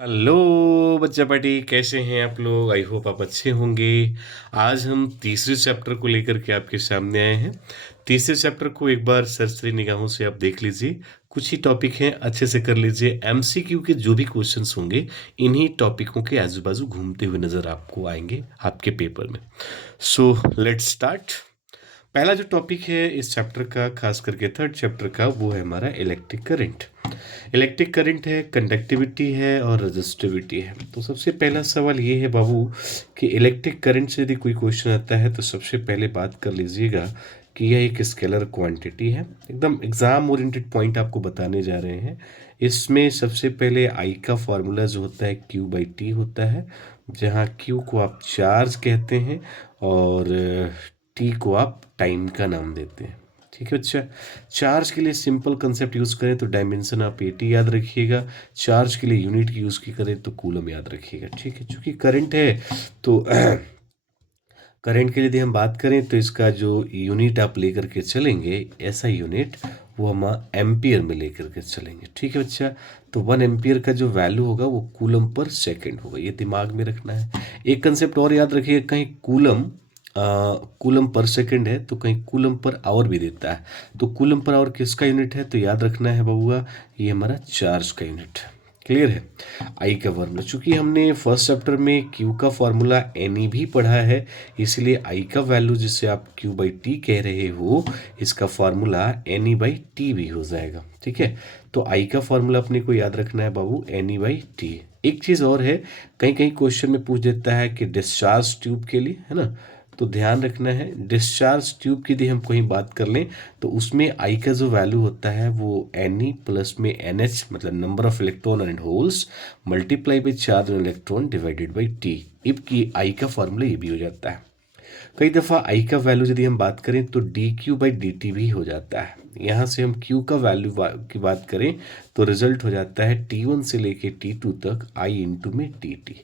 Hello बच्चा party, कैसे हैं आप लोग? आई होप आप अच्छे होंगे। आज हम तीसरे चैप्टर को लेकर के आपके सामने आए हैं। तीसरे चैप्टर को एक बार सरसरी निगाहों से आप देख लीजिए। कुछ ही टॉपिक हैं, अच्छे से कर लीजिए। एमसीक्यू के जो भी क्वेश्चंस होंगे इन्हीं टॉपिकों के आजू बाजू घूमते हुए नजर आपको आएंगे आपके पेपर में। So let's start. पहला जो टॉपिक है इस चैप्टर का, खास करके थर्ड चैप्टर का, वो है हमारा इलेक्ट्रिक करंट। इलेक्ट्रिक करंट है, कंडक्टिविटी है और रजिस्टिविटी है। तो सबसे पहला सवाल ये है बाबू कि इलेक्ट्रिक करंट से यदि कोई क्वेश्चन आता है तो सबसे पहले बात कर लीजिएगा कि यह एक स्केलर क्वांटिटी है। एकदम एग्जाम ओरिएंटेड पॉइंट आपको बताने जा रहे हैं। इसमें सबसे पहले आई का फॉर्मूला जो होता है क्यू बाई टी होता है, जहाँ क्यू को आप चार्ज कहते हैं और टी को आप टाइम का नाम देते हैं। ठीक है बच्चा। चार्ज के लिए सिंपल कंसेप्ट यूज़ करें तो डायमेंशन ऑफ एटी याद रखिएगा। चार्ज के लिए यूनिट की यूज़ की करें तो कूलम याद रखिएगा। ठीक है, चूंकि करंट है तो करंट के लिए यदि हम बात करें तो इसका जो यूनिट आप लेकर के चलेंगे, ऐसा यूनिट वो हम एम्पियर में लेकर के चलेंगे। ठीक है बच्चा। तो 1 एम्पियर का जो वैल्यू होगा वो कूलम पर सेकंड होगा, ये दिमाग में रखना है। एक कंसेप्ट और याद रखिएगा, कहीं कूलम पर सेकंड है तो कहीं कूलम पर आवर भी देता है। तो कूलम पर आवर किसका यूनिट है? तो याद रखना है बबुआ, ये हमारा चार्ज का यूनिट। क्लियर है। आई का फॉर्मूला, चूंकि हमने फर्स्ट चैप्टर में क्यू का फॉर्मूला एन ई भी पढ़ा है, इसलिए आई का वैल्यू जिसे आप क्यू बाई टी कह रहे हो, इसका formula N E by T भी हो जाएगा। ठीक है। तो आई का फॉर्मूला अपने को याद रखना है बाबू, एन ई बाई टी। एक चीज़ और है, कहीं कहीं क्वेश्चन में पूछ देता है कि डिस्चार्ज ट्यूब के लिए, है ना, तो ध्यान रखना है डिस्चार्ज ट्यूब की यदि हम कहीं बात कर लें तो उसमें आई का जो वैल्यू होता है वो एन ई प्लस में एन एच, मतलब number of electron and holes, multiply by charge on electron divided by T. इब की आई का फॉर्मूला ये भी हो जाता है। कई दफ़ा आई का वैल्यू यदि हम बात करें तो D Q by D T भी हो जाता है। यहाँ से हम क्यू का वैल्यू की बात करें तो रिजल्ट हो जाता है T1 से लेके T2 तक आई इंटू में टी टी।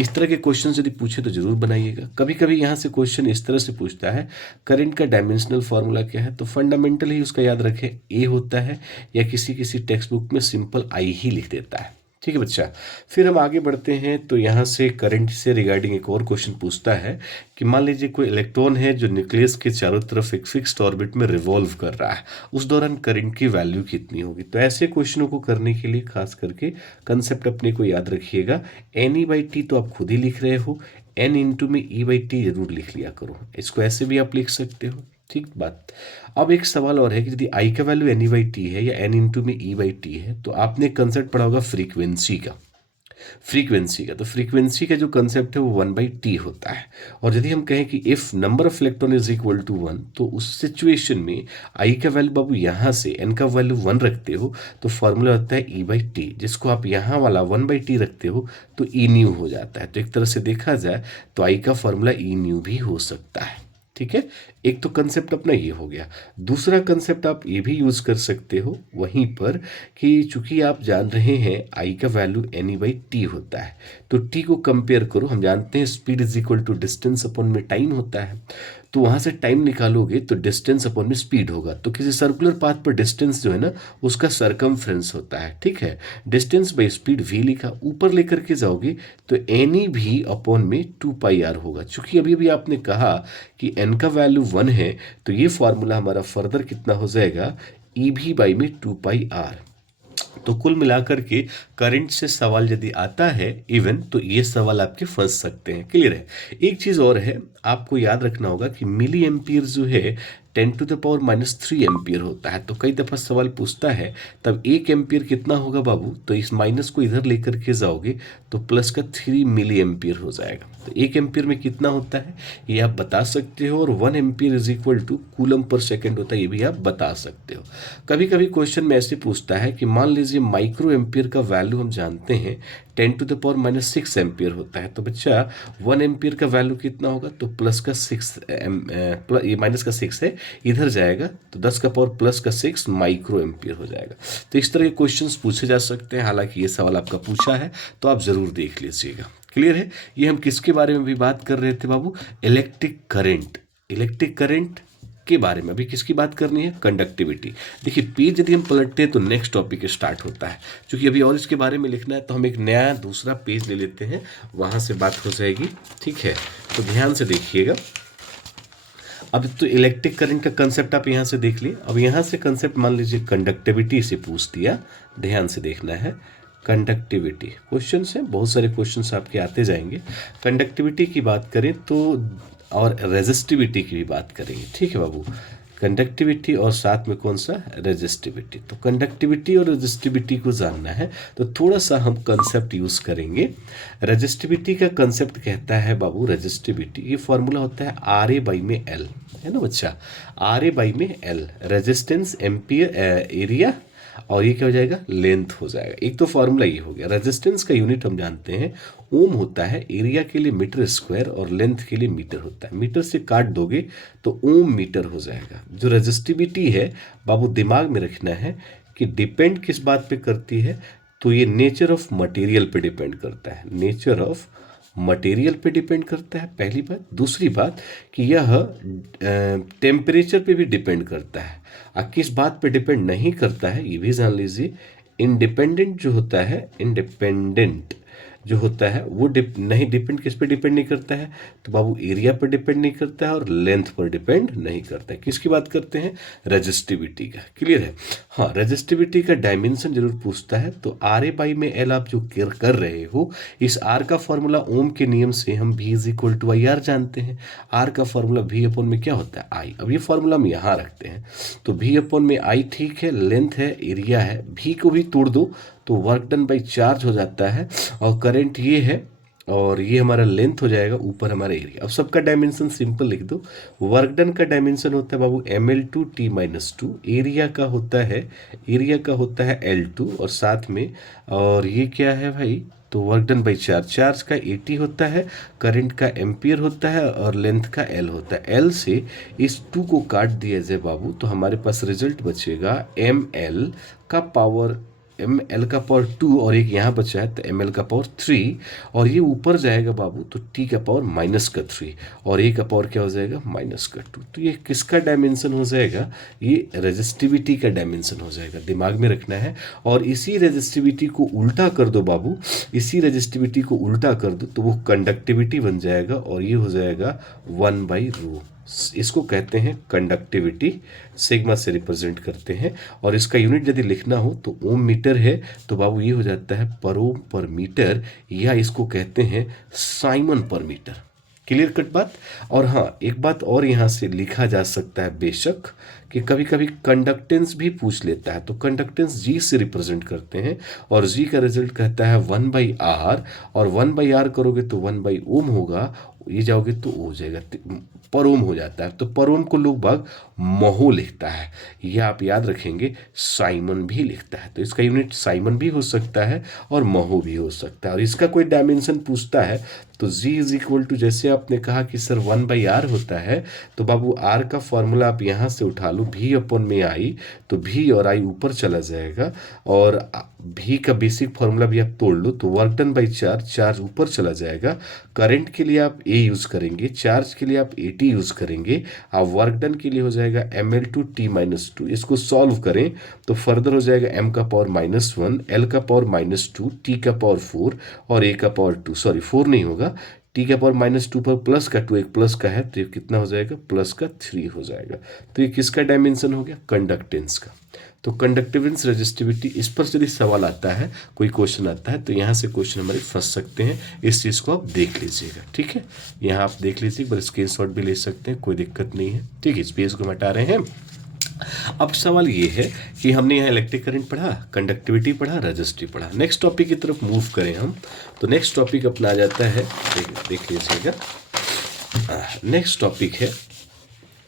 इस तरह के क्वेश्चन यदि पूछे तो जरूर बनाइएगा। कभी कभी यहाँ से क्वेश्चन इस तरह से पूछता है, करंट का डायमेंशनल फार्मूला क्या है, तो फंडामेंटल ही उसका याद रखें ए होता है, या किसी किसी टेक्स्ट बुक में सिंपल आई ही लिख देता है। ठीक है बच्चा। फिर हम आगे बढ़ते हैं तो यहाँ से करंट से रिगार्डिंग एक और क्वेश्चन पूछता है कि मान लीजिए कोई इलेक्ट्रॉन है जो न्यूक्लियस के चारों तरफ एक फिक्स्ड ऑर्बिट में रिवॉल्व कर रहा है, उस दौरान करंट की वैल्यू कितनी होगी। तो ऐसे क्वेश्चनों को करने के लिए खास करके कंसेप्ट अपने को याद रखिएगा। एन ई बाई टी तो आप खुद ही लिख रहे हो, एन इंटू में ई बाई टी जरूर लिख लिया करो। इसको ऐसे भी आप लिख सकते हो। ठीक बात। अब एक सवाल और है कि यदि आई का value N E by T है या एन इंटू में ई बाई टी है, तो आपने कंसेप्ट पढ़ा होगा फ्रीक्वेंसी का। तो फ्रीक्वेंसी का जो कंसेप्ट है वो 1/t होता है। और यदि हम कहें कि if number of electron is equal to 1, तो उस सिचुएशन में आई का वैल्यू बाबू यहाँ से एन का वैल्यू 1 रखते हो तो फॉर्मूला होता है ई बाई टी, जिसको आप यहाँ वाला 1/t रखते हो तो ई न्यू हो जाता है। तो एक तरह से देखा जाए तो आई का फॉर्मूला ई न्यू भी हो सकता है। ठीक है। एक तो कंसेप्ट अपना ये हो गया। दूसरा कंसेप्ट आप ये भी यूज कर सकते हो वहीं पर कि चूंकि आप जान रहे हैं आई का value N E by T होता है, तो टी को कंपेयर करो। हम जानते हैं speed is equal to distance upon में टाइम होता है, तो वहां से टाइम निकालोगे तो डिस्टेंस अपॉन में स्पीड होगा। तो किसी सर्कुलर पाथ पर डिस्टेंस जो है ना उसका सरकमफ्रेंस होता है। ठीक है। डिस्टेंस बाई स्पीड वी लिखा, ऊपर लेकर के जाओगे तो एन ई भी अपॉन में 2 पाई आर होगा। चूंकि अभी अभी आपने कहा कि एन का वैल्यू 1 है, तो ये फॉर्मूला हमारा फर्दर कितना हो जाएगा, ई भी बाई में 2 पाई आर। तो कुल मिलाकर के करंट से सवाल यदि आता है इवन, तो ये सवाल आपके फंस सकते हैं। क्लियर है। एक चीज और है, आपको याद रखना होगा कि मिली एम्पियर जो है 10⁻³ एम्पियर होता है। तो कई दफा सवाल पूछता है तब 1 एम्पियर कितना होगा बाबू, तो इस माइनस को इधर लेकर के जाओगे तो प्लस का 3 मिली एम्पियर हो जाएगा। तो 1 एम्पियर में कितना होता है ये आप बता सकते हो, और 1 ampere is equal to coulomb per second होता है, ये भी आप बता सकते हो। कभी कभी क्वेश्चन में ऐसे पूछता है कि मान लीजिए माइक्रो एम्पियर का वैल्यू हम जानते हैं 10⁻⁻6 एम्पियर होता है। तो बच्चा 1 एम्पियर का वैल्यू कितना होगा, तो प्लस का 6 ये माइनस का 6 है, इधर जाएगा तो 10 का पावर प्लस का 6 माइक्रो एम्पियर हो जाएगा। तो इस तरह के क्वेश्चंस पूछे जा सकते हैं। हालांकि ये सवाल आपका पूछा है तो आप जरूर देख लीजिएगा। क्लियर है। ये हम किसके बारे में भी बात कर रहे थे बाबू, इलेक्ट्रिक करंट। इलेक्ट्रिक करंट के बारे में। अभी किसकी बात करनी है? कंडक्टिविटी। देखिए पेज यदि हम पलटते हैं तो नेक्स्ट टॉपिक स्टार्ट होता है। क्योंकि अभी और इसके बारे में लिखना है तो हम एक नया दूसरा पेज ले लेते हैं, वहाँ से बात हो जाएगी। ठीक है, तो ध्यान से देखिएगा। अब तो इलेक्ट्रिक करंट का कंसेप्ट आप यहाँ से देख लिए। अब यहाँ से कंसेप्ट मान लीजिए कंडक्टिविटी से पूछ दिया, ध्यान से देखना है। कंडक्टिविटी क्वेश्चन है, बहुत सारे क्वेश्चन आपके आते जाएंगे। कंडक्टिविटी की बात करें तो और रेजिस्टिविटी की भी बात करेंगे। ठीक है बाबू, कंडक्टिविटी और साथ में कौन सा? रेजिस्टिविटी। तो कंडक्टिविटी और रेजिस्टिविटी को जानना है तो थोड़ा सा हम कंसेप्ट यूज़ करेंगे। रेजिस्टिविटी का कंसेप्ट कहता है बाबू, रेजिस्टिविटी ये फॉर्मूला होता है आर ए बाई में एल, है ना बच्चा? आर ए बाई में एल, रेजिस्टेंस एम्पियर एरिया, और ये क्या हो जाएगा? लेंथ हो जाएगा। एक तो फॉर्मूला ये हो गया। रेजिस्टेंस का यूनिट हम जानते हैं ओम होता है, एरिया के लिए मीटर स्क्वायर और लेंथ के लिए मीटर होता है। मीटर से काट दोगे तो ओम मीटर हो जाएगा। जो रेजिस्टिविटी है बाबू दिमाग में रखना है कि डिपेंड किस बात पे करती है, तो ये नेचर ऑफ मटेरियल पे डिपेंड करता है। नेचर ऑफ मटेरियल पे डिपेंड करता है, पहली बात। दूसरी बात कि यह टेम्परेचर पे भी डिपेंड करता है। किस बात पे डिपेंड नहीं करता है ये भी जान लीजिए। इंडिपेंडेंट जो होता है, इंडिपेंडेंट जो होता है वो नहीं डिपेंड, किस पे डिपेंड नहीं करता है? तो बाबू एरिया पर डिपेंड नहीं करता है और लेंथ पर डिपेंड नहीं करता है। किसकी बात करते हैं? रेजिस्टिविटी का। क्लियर है? हाँ, रेजिस्टिविटी का डायमेंशन जरूर पूछता है। तो आर ए बाई में एल आप जो कर रहे हो, इस आर का फॉर्मूला ओम के नियम से हम भी is equal to I R जानते हैं। आर का फॉर्मूला भी अपॉन में क्या होता है? आई। अब ये फॉर्मूला हम यहाँ रखते हैं तो भी अपॉन में आई, ठीक है, लेंथ है, एरिया है, भी को भी तोड़ दो तो वर्क डन बाई चार्ज हो जाता है, और करंट ये है और ये हमारा लेंथ हो जाएगा, ऊपर हमारा एरिया। अब सबका डायमेंशन सिंपल लिख दो। वर्क डन का डायमेंशन होता है बाबू ml2 t-2, एरिया का होता है L2, और साथ में और ये क्या है भाई? तो work done by charge, charge का 80 होता है, करंट का एम्पियर होता है और लेंथ का एल होता है। एल से इस 2 को काट दिया जाए बाबू तो हमारे पास रिजल्ट बचेगा ml का पावर 2 और एक यहाँ बचा है तो ml का पावर 3, और ये ऊपर जाएगा बाबू तो t का पावर -3 और a का पावर क्या हो जाएगा? -2। तो ये किसका डायमेंशन हो जाएगा? ये रेजिस्टिविटी का डायमेंशन हो जाएगा, दिमाग में रखना है। और इसी रेजिस्टिविटी को उल्टा कर दो बाबू, इसी रेजिस्टिविटी को उल्टा कर दो तो वो कंडक्टिविटी बन जाएगा, और ये हो जाएगा 1/ρ। इसको कहते हैं कंडक्टिविटी, सिग्मा से रिप्रेजेंट करते हैं। और इसका यूनिट यदि लिखना हो तो ओम मीटर है तो बाबू ये हो जाता है पर ओम पर मीटर, या इसको कहते हैं साइमन पर मीटर। क्लियर कट बात? और हाँ, एक बात और यहाँ से लिखा जा सकता है बेशक कि कभी कभी कंडक्टेंस भी पूछ लेता है, तो कंडक्टेंस जी से रिप्रेजेंट करते हैं, और जी का रिजल्ट कहता है 1/r, और 1/r करोगे तो 1/ओम होगा, ये जाओगे तो हो जाएगा पर ओम हो जाता है। तो पर ओम को लोग बाग महो लिखता है, यह आप याद रखेंगे। साइमन भी लिखता है, तो इसका यूनिट साइमन भी हो सकता है और महो भी हो सकता है। और इसका कोई डायमेंशन पूछता है तो g इज इक्वल टू, जैसे आपने कहा कि सर 1/r होता है, तो बाबू r का फॉर्मूला आप यहाँ से उठा लो, भी अपॉन में आई, तो भी और आई ऊपर चला जाएगा, और भी का बेसिक फॉर्मूला भी आप तोड़ लो तो work done by charge, charge ऊपर चला जाएगा। करंट के लिए आप a यूज़ करेंगे, चार्ज के लिए आप at यूज़ करेंगे, आप वर्क डन के लिए हो जाएगा ml2 t-2। इसको सॉल्व करें तो फर्दर हो जाएगा m का पावर -1, l का पावर -2, t का पावर 4 और a का पावर 2, सॉरी 4 नहीं होगा, t का पावर -2 पर प्लस का 2, एक प्लस का है तो ये कितना हो जाएगा? प्लस का 3 हो जाएगा। तो ये किसका डायमेंशन हो गया? कंडक्टेंस का। तो कंडक्टिवेंस, रेजिस्टिविटी, इस पर यदि सवाल आता है, कोई क्वेश्चन आता है तो यहाँ से क्वेश्चन हमारे फंस सकते हैं। इस चीज़ को आप देख लीजिएगा, ठीक है? यहाँ आप देख लीजिए, एक बार स्क्रीनशॉट भी ले सकते हैं, कोई दिक्कत नहीं है, ठीक है? इस पेज को हटा रहे हैं। अब सवाल ये है कि हमने यहाँ इलेक्ट्रिक करंट पढ़ा, कंडक्टिविटी पढ़ा, रेजिस्टिव पढ़ा। नेक्स्ट टॉपिक की तरफ मूव करें हम, तो नेक्स्ट टॉपिक अपना आ जाता है, देख लीजिएगा। नेक्स्ट टॉपिक है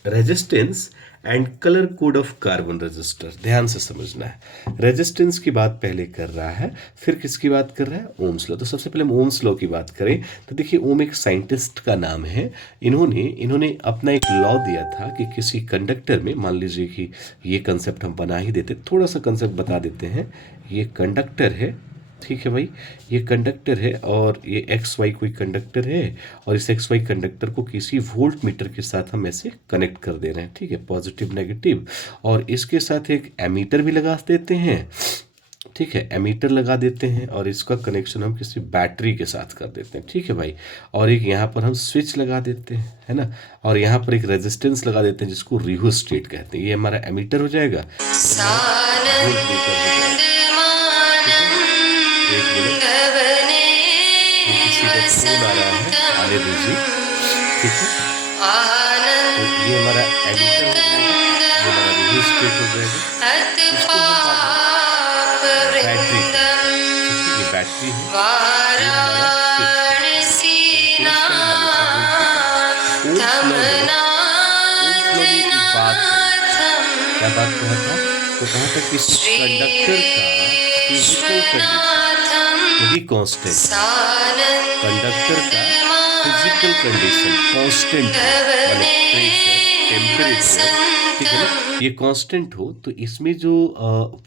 resistance and colour code of carbon register. ध्यान से समझना है, रेजिस्टेंस की बात पहले कर रहा है, फिर किसकी बात कर रहा है? Ohm's law. तो सबसे पहले हम ओम्स लॉ की बात करें तो देखिए, ओम एक साइंटिस्ट का नाम है। इन्होंने अपना एक लॉ दिया था कि किसी कंडक्टर में, मान लीजिए कि ये कंसेप्ट हम बना ही देते, थोड़ा सा कंसेप्ट बता देते हैं। ये कंडक्टर है, ठीक है भाई, ये कंडक्टर है और ये एक्स वाई कोई कंडक्टर है, और इस एक्स वाई कंडक्टर को किसी वोल्ट मीटर के साथ हम ऐसे कनेक्ट कर दे रहे हैं, ठीक है, पॉजिटिव नेगेटिव। और इसके साथ एक एमीटर भी लगा देते हैं, ठीक है, एमीटर लगा देते हैं, और इसका कनेक्शन हम किसी बैटरी के साथ कर देते हैं, ठीक है भाई। और एक यहाँ पर हम स्विच लगा देते हैं, है ना, और यहाँ पर एक रेजिस्टेंस लगा देते हैं जिसको रिहोस्टेट कहते हैं। ये हमारा एमीटर हो जाएगा, वोल्ट मीटर हो जाएगा। एक मिनट, ये किसी का फोन आ रहा है, आने दीजिए, ठीक है। तो ये हमारा एमीटर हो जाएगा, ये हमारा रिहोस्टेट हो जाएगा। इसको हम बैटरी, ठीक है, ये बैटरी है, ये हमारा स्विच है। क्या बात कहा था? तो कहा था कि कंडक्टर का फिजिकल कंडीशन यदि कांस्टेंट, कंडक्टर का फिजिकल कंडीशन कांस्टेंट है, माने प्रेशर, टेम्परेचर, ठीक है ना, ये कांस्टेंट हो, तो इसमें जो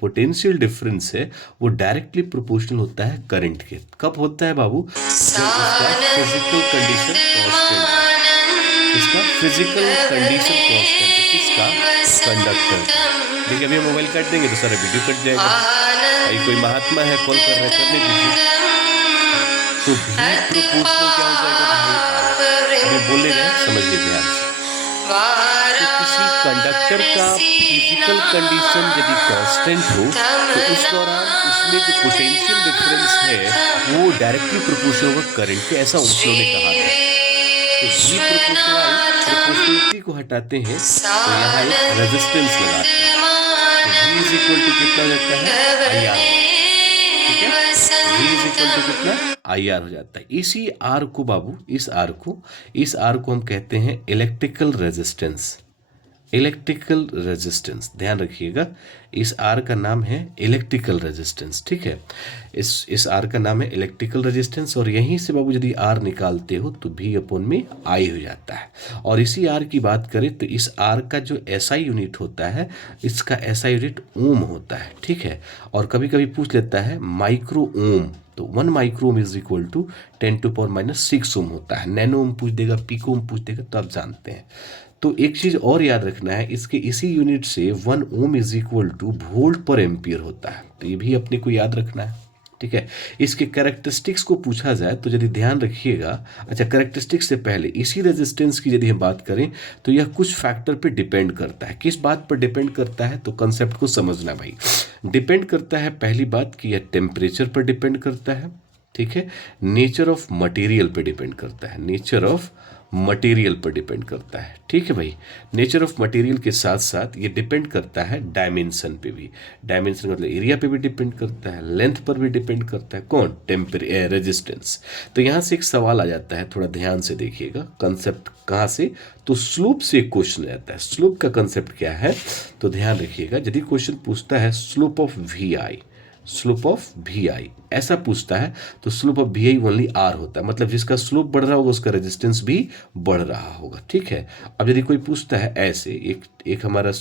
पोटेंशियल डिफरेंस है वो डायरेक्टली प्रोपोर्शनल होता है करंट के। कब होता है बाबू? जब इसका फिजिकल कंडीशन कांस्टेंट है। इसका फिजिकल कंडीशन कांस्टेंट है, किसका? कंडक्टर का। देखिए अभी मोबाइल काट देंगे तो सारा वीडियो कट जाएगा। भाई कोई महात्मा है, कॉल कर रहे, करने दीजिए। तो भी प्रोपोर्शनल क्या हो जाएगा भाई? अभी बोलेगा, समझिए ध्यान से। तो किसी कंडक्टर का फिजिकल कंडीशन यदि कांस्टेंट हो तो उस दौरान उसमें जो पोटेंशियल डिफरेंस है वो डायरेक्टली प्रोपोर्शनल होगा करंट के, ऐसा उन्होंने कहा था। तो ये प्रोपोर्शनलिटी को हटाते हैं तो यहाँ एक रेजिस्टेंस लगाते हैं, तो V इज इक्वल टू कितना हो जाता है? IR, ठीक है, V इज इक्वल टू कितना? IR हो जाता है। इसी R को बाबू, इस R को हम कहते हैं इलेक्ट्रिकल रेजिस्टेंस। इलेक्ट्रिकल रेजिस्टेंस, ध्यान रखिएगा, इस आर का नाम है इलेक्ट्रिकल रेजिस्टेंस, ठीक है, इस आर का नाम है इलेक्ट्रिकल रेजिस्टेंस। और यहीं से बाबू यदि आर निकालते हो तो भी अपॉन में आई हो जाता है। और इसी आर की बात करें तो इस आर का जो एसआई यूनिट होता है, इसका एसआई यूनिट ओम होता है, ठीक है। और कभी कभी पूछ लेता है माइक्रो ओम, तो 1 micro ohm is equal to 10⁻⁻6 ohm होता है। नैनो ओम पूछ देगा, पिको ओम पूछ देगा, तो आप जानते हैं। तो एक चीज़ और याद रखना है, इसके इसी यूनिट से 1 ओम इज इक्वल टू वोल्ट पर एम्पियर होता है, तो ये भी अपने को याद रखना है, ठीक है। इसके कैरेक्टरिस्टिक्स को पूछा जाए तो यदि ध्यान रखिएगा, अच्छा कैरेक्टरिस्टिक्स से पहले इसी रेजिस्टेंस की यदि हम बात करें तो यह कुछ फैक्टर पे डिपेंड करता है। किस बात पर डिपेंड करता है? तो कंसेप्ट को समझना भाई। डिपेंड करता है पहली बात कि यह टेम्परेचर पर डिपेंड करता है, ठीक है, नेचर ऑफ मटेरियल पर डिपेंड करता है, नेचर ऑफ मटेरियल पर डिपेंड करता है, ठीक है भाई। नेचर ऑफ मटेरियल के साथ साथ ये डिपेंड करता है डायमेंशन पे भी, डायमेंशन मतलब एरिया पे भी डिपेंड करता है, लेंथ पर भी डिपेंड करता है, कौन? रेजिस्टेंस। तो यहाँ से एक सवाल आ जाता है, थोड़ा ध्यान से देखिएगा, कंसेप्ट कहाँ से? तो स्लोप से एक क्वेश्चन आता है। स्लोप का कंसेप्ट क्या है? तो ध्यान रखिएगा, यदि क्वेश्चन पूछता है slope of VI, slope of VI ऐसा पूछता है तो slope of VI only R होता है, मतलब जिसका स्लोप बढ़ रहा होगा उसका रेजिस्टेंस भी बढ़ रहा होगा, ठीक है। अब यदि कोई पूछता है ऐसे, एक हमारा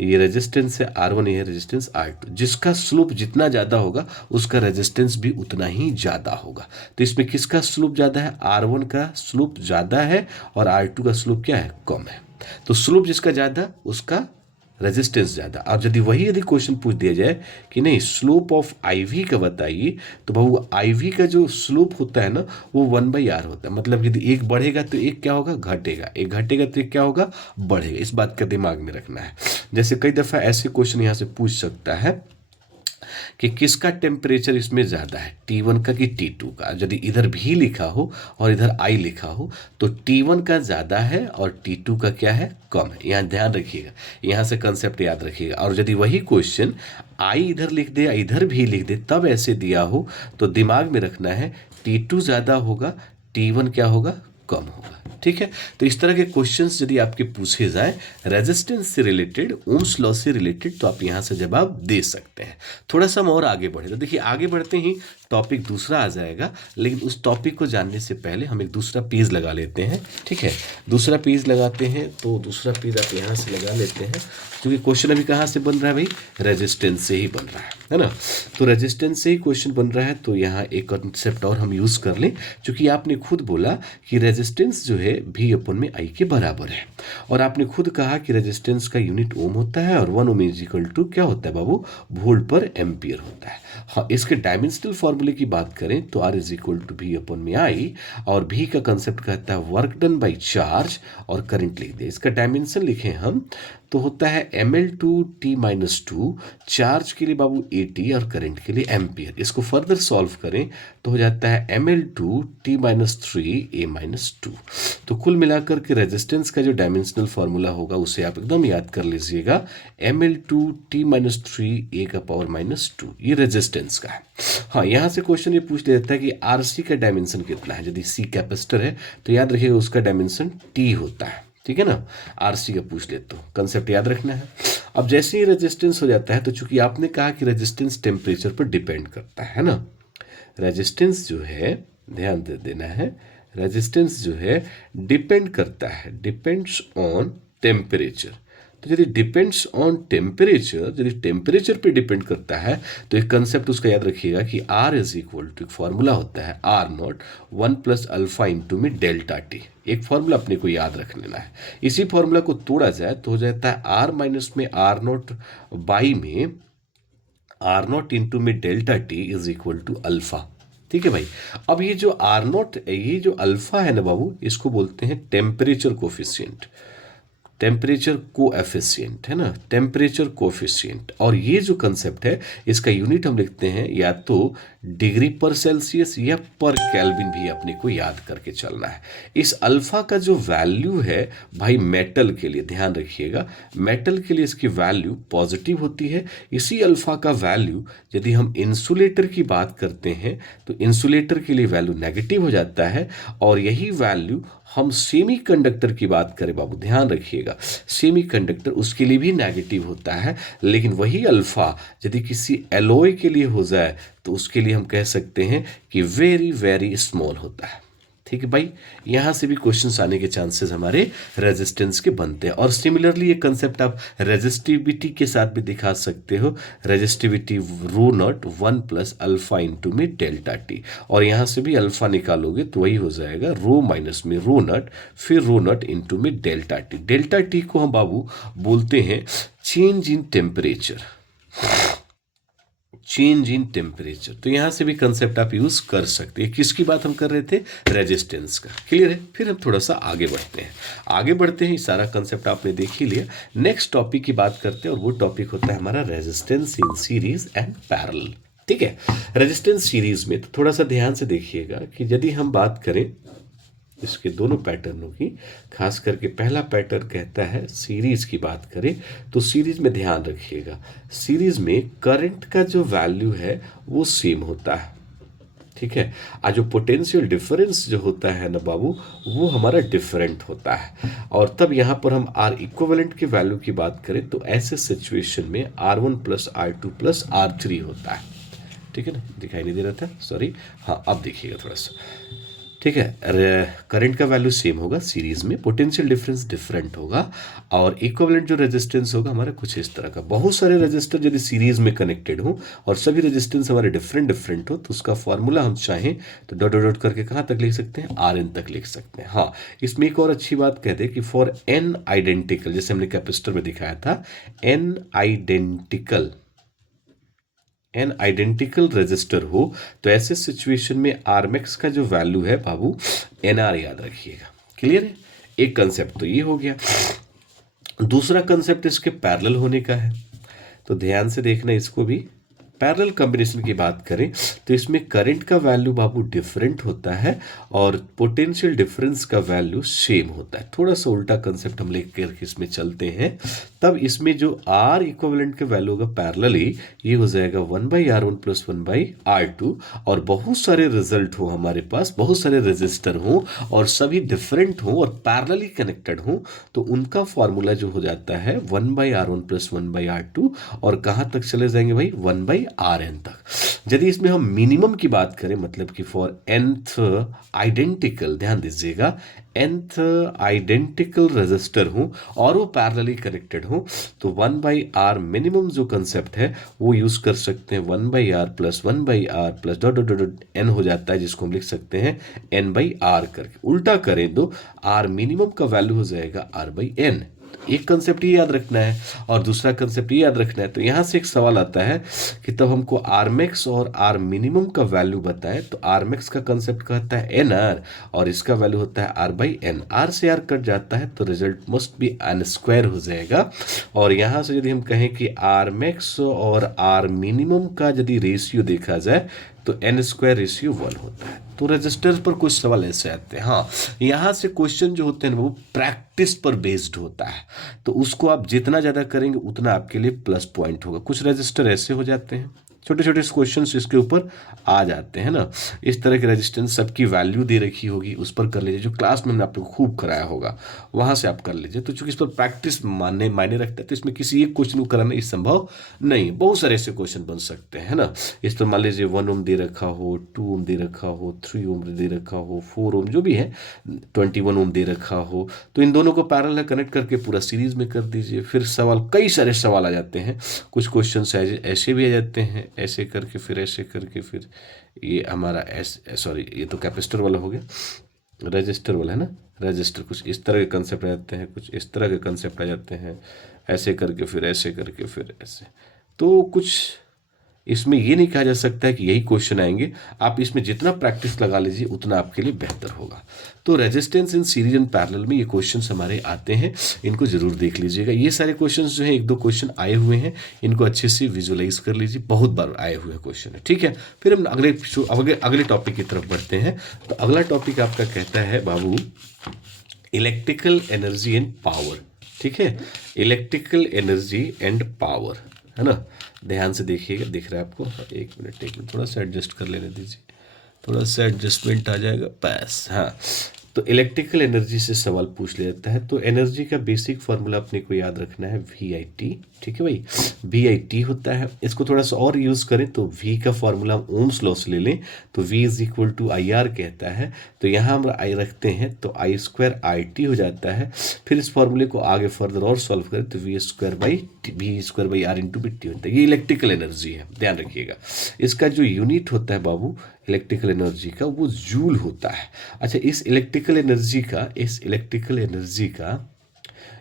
ये रेजिस्टेंस है R1, ये रेजिस्टेंस R2, जिसका स्लोप जितना ज़्यादा होगा उसका रेजिस्टेंस भी उतना ही ज़्यादा होगा। तो इसमें किसका स्लोप ज़्यादा है? R1 का स्लोप ज़्यादा है और R2 का स्लोप क्या है? कम है। तो स्लोप जिसका ज़्यादा उसका रेजिस्टेंस ज़्यादा। अब यदि क्वेश्चन पूछ दिया जाए कि नहीं स्लोप ऑफ IV का बताइए, तो बाबू IV का जो स्लोप होता है ना वो 1/R होता है, मतलब यदि एक बढ़ेगा तो एक क्या होगा? घटेगा, एक घटेगा तो एक क्या होगा? बढ़ेगा। इस बात का दिमाग में रखना है। जैसे कई दफ़ा ऐसे क्वेश्चन यहाँ से पूछ सकता है कि किसका टेम्परेचर इसमें ज़्यादा है, T1 का कि T2 का। यदि इधर भी लिखा हो और इधर I लिखा हो तो T1 का ज़्यादा है और T2 का क्या है? कम है। यहाँ ध्यान रखिएगा, यहाँ से कंसेप्ट याद रखिएगा। और यदि वही क्वेश्चन I इधर लिख दे, इधर भी लिख दे, तब ऐसे दिया हो तो दिमाग में रखना है T2 ज़्यादा होगा, T1 क्या होगा? कम होगा। ठीक है, तो इस तरह के क्वेश्चंस यदि आपके पूछे जाए रेजिस्टेंस से रिलेटेड, ओम्स लॉ से रिलेटेड, तो आप यहां से जवाब दे सकते हैं। थोड़ा सा हम और आगे बढ़े तो देखिए आगे बढ़ते ही टॉपिक दूसरा आ जाएगा, लेकिन उस टॉपिक को जानने से पहले हम एक दूसरा पेज लगा लेते हैं। ठीक है, दूसरा पेज लगाते हैं, तो दूसरा पेज आप यहाँ से लगा लेते हैं, क्योंकि क्वेश्चन अभी कहाँ से बन रहा है भाई, रेजिस्टेंस से ही बन रहा है ना। तो रेजिस्टेंस से ही क्वेश्चन बन रहा है, तो यहाँ एक कॉन्सेप्ट और हम यूज़ कर लें, क्योंकि आपने खुद बोला कि रेजिस्टेंस जो है भी अपन में आई के बराबर है, और आपने खुद कहा कि रेजिस्टेंस का यूनिट ओम होता है, और 1 ओम इज इक्वल टू क्या होता है बाबू, वोल्ट पर एम्पियर होता है। हाँ, इसके डायमेंशनल फॉर्मूले की बात करें तो आर इज इक्वल टू भी अपन में आई, और भी का कंसेप्ट कहता है वर्क डन बाई चार्ज, और करंट लिख दे। इसका डायमेंशन लिखें हम तो होता है ml/t-2, चार्ज के लिए बाबू AT और करंट के लिए एम्पियर। इसको फर्दर सॉल्व करें तो हो जाता है ml/t-3 A-2। तो कुल मिलाकर के रेजिस्टेंस का जो डायमेंशनल फॉर्मूला होगा उसे आप एकदम याद कर लीजिएगा, ml/t-3 A⁻²। ये रेजिस्टेंस का है। हाँ, यहाँ से क्वेश्चन ये पूछ लेता है कि RC का डायमेंशन कितना है। यदि C कैपेसिटर है तो याद रखिएगा उसका डायमेंशन T होता है। ठीक है ना, आरसी का पूछ लेते हो, कंसेप्ट याद रखना है। अब जैसे ही रेजिस्टेंस हो जाता है, तो चूंकि आपने कहा कि रेजिस्टेंस टेम्परेचर पर डिपेंड करता है ना, रेजिस्टेंस जो है, ध्यान दे देना है, रेजिस्टेंस जो है डिपेंड करता है, डिपेंड्स ऑन टेम्परेचर। तो यदि डिपेंड्स ऑन टेम्परेचर, यदि टेम्परेचर पे डिपेंड करता है, तो एक कंसेप्ट उसका याद रखिएगा कि R इज इक्वल टू, एक फॉर्मूला होता है R0 1 + अल्फा इंटू में डेल्टा टी। एक फॉर्मूला अपने को याद रख लेना है। इसी फॉर्मूला को तोड़ा जाए तो हो जाता है R माइनस में R0 बाई में R0 इंटू में delta T is equal to alpha. ठीक है भाई, अब ये जो R0, ये जो अल्फा है ना बाबू, इसको बोलते हैं टेम्परेचर कोफिशिएंट, टेम्परेचर कोएफिशिएंट है ना, टेम्परेचर कोएफिशिएंट। और ये जो कंसेप्ट है इसका यूनिट हम लिखते हैं या तो डिग्री पर सेल्सियस या पर केल्विन, भी अपने को याद करके चलना है। इस अल्फा का जो वैल्यू है भाई मेटल के लिए, ध्यान रखिएगा, मेटल के लिए इसकी वैल्यू पॉजिटिव होती है। इसी अल्फा का वैल्यू यदि हम इंसुलेटर की बात करते हैं तो इंसुलेटर के लिए वैल्यू नेगेटिव हो जाता है। और यही वैल्यू हम सेमी कंडक्टर की बात करें बाबू, ध्यान रखिएगा, सेमी कंडक्टर उसके लिए भी नेगेटिव होता है। लेकिन वही अल्फा यदि किसी एलॉय के लिए हो जाए तो उसके लिए हम कह सकते हैं कि वेरी वेरी स्मॉल होता है। ठीक है भाई, यहाँ से भी क्वेश्चंस आने के चांसेस हमारे रेजिस्टेंस के बनते हैं। और सिमिलरली ये कंसेप्ट आप रेजिस्टिविटी के साथ भी दिखा सकते हो, रेजिस्टिविटी ρ0 1 + अल्फा इंटू में डेल्टा टी, और यहाँ से भी अल्फा निकालोगे तो वही हो जाएगा रो माइनस में ρ0 फिर ρ0 इंटू में डेल्टा टी। डेल्टा टी को हम बाबू बोलते हैं change in temperature, change in temperature. तो यहां से भी कंसेप्ट आप यूज कर सकते हैं। किसकी बात हम कर रहे थे, रेजिस्टेंस का। क्लियर है, फिर हम थोड़ा सा आगे बढ़ते हैं। आगे बढ़ते हैं, सारा कंसेप्ट आपने देख ही लिया। नेक्स्ट टॉपिक की बात करते हैं, और वो टॉपिक होता है हमारा resistance in series and parallel. ठीक है, रेजिस्टेंस सीरीज में तो थोड़ा सा ध्यान से देखिएगा कि यदि हम बात करें इसके दोनों पैटर्नों की, खास करके पहला पैटर्न कहता है सीरीज की बात करें तो सीरीज में ध्यान रखिएगा, सीरीज में करंट का जो वैल्यू है वो सेम होता है। ठीक है, आज जो पोटेंशियल डिफरेंस जो होता है ना बाबू, वो हमारा डिफरेंट होता है। और तब यहाँ पर हम R इक्विवेलेंट की वैल्यू की बात करें तो ऐसे सिचुएशन में R1 + R2 + R3 होता है। ठीक है ना, दिखाई नहीं दे रहा था, सॉरी। हाँ, अब देखिएगा थोड़ा सा। ठीक है, करंट का वैल्यू सेम होगा सीरीज में, पोटेंशियल डिफरेंस डिफरेंट होगा, और इक्विवेलेंट जो रेजिस्टेंस होगा हमारा कुछ इस तरह का। बहुत सारे रेजिस्टर यदि सीरीज में कनेक्टेड हो और सभी रेजिस्टेंस हमारे डिफरेंट डिफरेंट हो, तो उसका फॉर्मूला हम चाहें तो डॉट डॉट करके कहाँ तक लिख सकते हैं, Rn तक लिख सकते हैं। हाँ, इसमें एक और अच्छी बात कहते हैं कि फॉर n आइडेंटिकल, जैसे हमने कैपेसिटर में दिखाया था, n आइडेंटिकल रेजिस्टर हो तो ऐसे सिचुएशन में आरमेक्स का जो वैल्यू है बाबू NR याद रखिएगा। क्लियर है, एक कंसेप्ट तो ये हो गया। दूसरा कंसेप्ट इसके पैरेलल होने का है, तो ध्यान से देखना, इसको भी पैरेलल कॉम्बिनेशन की बात करें तो इसमें करंट का वैल्यू बाबू डिफरेंट होता है और पोटेंशियल डिफरेंस का वैल्यू सेम होता है। थोड़ा सा उल्टा कंसेप्ट हम लेकर के इसमें चलते हैं, तब इसमें जो आर इक्विवेलेंट का वैल्यू होगा पैरेलली, ये हो जाएगा 1/R1 + 1/R2। और बहुत सारे रिजल्ट हो हमारे पास, बहुत सारे रेजिस्टर हो और सभी डिफरेंट हो और पैरेलली कनेक्टेड हो, तो उनका फॉर्मूला जो हो जाता है 1/R1 + 1/R2। और कहाँ तक चले जाएंगे भाई, 1/Rn तक। यदि इसमें हम मिनिमम की बात करें, मतलब कि फॉर nth आइडेंटिकल, ध्यान दीजिएगा, nth आइडेंटिकल रजिस्टर हो और वो पैरेलली कनेक्टेड हो, तो 1/R मिनिमम जो कंसेप्ट है वो यूज कर सकते हैं। 1/R + 1/R + dot dot dot n हो जाता है, जिसको हम लिख सकते हैं n/R करके। उल्टा करें तो R मिनिमम का वैल्यू हो जाएगा R/n। एक कंसेप्ट ये याद रखना है और दूसरा कंसेप्ट ये याद रखना है। तो यहाँ से एक सवाल आता है कि तब हमको आर मैक्स और आर मिनिमम का वैल्यू बताए, तो आर मैक्स का कंसेप्ट कहता है एन आर और इसका वैल्यू होता है R/n। आर से आर कट जाता है तो रिजल्ट मस्ट बी n² हो जाएगा। और यहाँ से यदि हम कहें कि आर मैक्स और आर मिनिमम का यदि रेशियो देखा जाए तो n² 1 होता है। तो रजिस्टर पर कुछ सवाल ऐसे आते हैं। हाँ, यहाँ से क्वेश्चन जो होते हैं वो प्रैक्टिस पर बेस्ड होता है, तो उसको आप जितना ज़्यादा करेंगे उतना आपके लिए प्लस पॉइंट होगा। कुछ रजिस्टर ऐसे हो जाते हैं, छोटे छोटे क्वेश्चंस इसके ऊपर आ जाते हैं ना। इस तरह के रेजिस्टेंस सबकी वैल्यू दे रखी होगी, उस पर कर लीजिए। जो क्लास में हमने आपको खूब कराया होगा वहाँ से आप कर लीजिए। तो चूंकि इस पर प्रैक्टिस मायने रखता है, तो इसमें किसी एक क्वेश्चन को कराना इस संभव नहीं। बहुत सारे ऐसे क्वेश्चन बन सकते हैं ना। इस पर मान लीजिए 1 ओम दे रखा हो, 2 ओम दे रखा हो, 3 ओम दे रखा हो, 4 ओम जो भी है, 21 ओम दे रखा हो, तो इन दोनों को पैरेलल कनेक्ट करके पूरा सीरीज में कर दीजिए। फिर सवाल, कई सारे सवाल आ जाते हैं। कुछ क्वेश्चन ऐसे भी आ जाते हैं, ऐसे करके फिर ऐसे करके फिर ये हमारा सॉरी, ये तो कैपेसिटर वाला हो गया, रजिस्टर वाला है ना। रजिस्टर कुछ इस तरह के कंसेप्ट आ जाते हैं, कुछ इस तरह के कंसेप्ट आ जाते हैं, ऐसे करके फिर ऐसे करके फिर ऐसे। तो कुछ इसमें ये नहीं कहा जा सकता है कि यही क्वेश्चन आएंगे। आप इसमें जितना प्रैक्टिस लगा लीजिए उतना आपके लिए बेहतर होगा। तो resistance in series and parallel में ये क्वेश्चंस हमारे आते हैं, इनको जरूर देख लीजिएगा। ये सारे क्वेश्चंस जो हैं, 1-2 क्वेश्चन आए हुए हैं, इनको अच्छे से विजुअलाइज कर लीजिए। बहुत बार आए हुए क्वेश्चन है, ठीक है। फिर हम अगले टॉपिक की तरफ बढ़ते हैं। तो अगला टॉपिक आपका कहता है बाबू, इलेक्ट्रिकल एनर्जी एंड पावर। ठीक है, इलेक्ट्रिकल एनर्जी एंड पावर, है ना। ध्यान से देखिएगा, दिख रहा है आपको। एक मिनट थोड़ा सा एडजस्ट कर लेने दीजिए, थोड़ा सा एडजस्टमेंट आ जाएगा बस। हाँ, तो इलेक्ट्रिकल एनर्जी से सवाल पूछ लिया जाता है। तो एनर्जी का बेसिक फार्मूला अपने को याद रखना है, VIT। ठीक है भाई, VIT होता है। इसको थोड़ा सा और यूज़ करें तो V का फार्मूला हम ओम्स लॉ से ले लें तो V = IR कहता है। तो यहाँ हम I रखते हैं तो I² RT हो जाता है। फिर इस फार्मूले को आगे फर्दर और सॉल्व करें तो V² R × BT होता है। ये इलेक्ट्रिकल एनर्जी है, ध्यान रखिएगा। इसका जो यूनिट होता है बाबू इलेक्ट्रिकल एनर्जी का, वो जूल होता है। अच्छा, इस इलेक्ट्रिकल एनर्जी का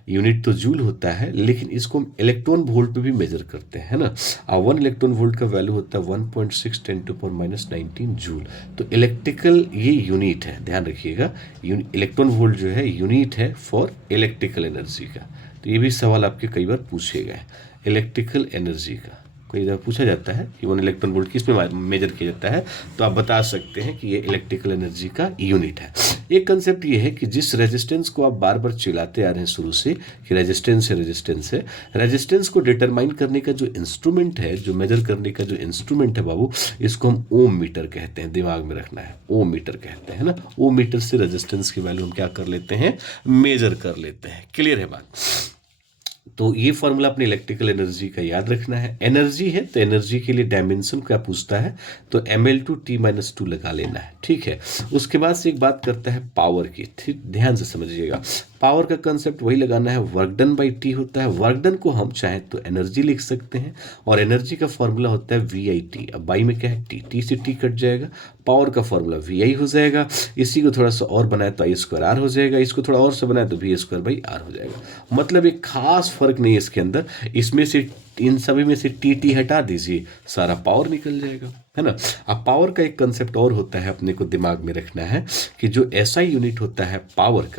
यूनिट तो जूल होता है, लेकिन इसको हम इलेक्ट्रॉन वोल्ट पे भी मेजर करते हैं ना। 1 इलेक्ट्रॉन वोल्ट का वैल्यू होता है 1.6 × 10⁻⁻19 जूल। तो इलेक्ट्रिकल ये यूनिट है, ध्यान रखिएगा। इलेक्ट्रॉन वोल्ट जो है यूनिट है फॉर इलेक्ट्रिकल एनर्जी का। तो ये भी सवाल आपके कई बार पूछे गए, इलेक्ट्रिकल एनर्जी का कई बार पूछा जाता है कि 1 इलेक्ट्रॉन वोल्ट किस में मेजर किया जाता है, तो आप बता सकते हैं कि ये इलेक्ट्रिकल एनर्जी का यूनिट है। एक कंसेप्ट ये है कि जिस रेजिस्टेंस को आप बार बार चिल्लाते आ रहे हैं शुरू से कि रेजिस्टेंस है, रेजिस्टेंस को डिटरमाइन करने का जो इंस्ट्रूमेंट है, जो मेजर करने का जो इंस्ट्रूमेंट है बाबू, इसको हम ओम मीटर कहते हैं। दिमाग में रखना है, ओम मीटर कहते हैं ना। ओम मीटर से रेजिस्टेंस की वैल्यू हम क्या कर लेते हैं, मेजर कर लेते हैं। क्लियर है बात। तो ये फॉर्मूला अपने इलेक्ट्रिकल एनर्जी का याद रखना है। एनर्जी है तो एनर्जी के लिए डायमेंशन क्या पूछता है, तो mL/T-2 लगा लेना है। ठीक है, उसके बाद से एक बात करता है पावर की। ठीक, ध्यान से समझिएगा। पावर का कंसेप्ट वही लगाना है, वर्क डन बाई टी होता है। वर्क डन को हम चाहे तो एनर्जी लिख सकते हैं और एनर्जी का फॉर्मूला होता है VIT। अब बाई में क्या है, टी से टी कट जाएगा, पावर का फॉर्मूला VI हो जाएगा। इसी को थोड़ा सा और बनाए तो I² R हो जाएगा, इसको थोड़ा और से बनाए तो V²/R हो जाएगा। मतलब एक खास फर्क नहीं है इसके अंदर। इसमें से इन सभी में से टी हटा दीजिए, सारा पावर निकल जाएगा, है ना। अब पावर का एक कंसेप्ट और होता है, अपने को दिमाग में रखना है कि जो SI यूनिट होता है पावर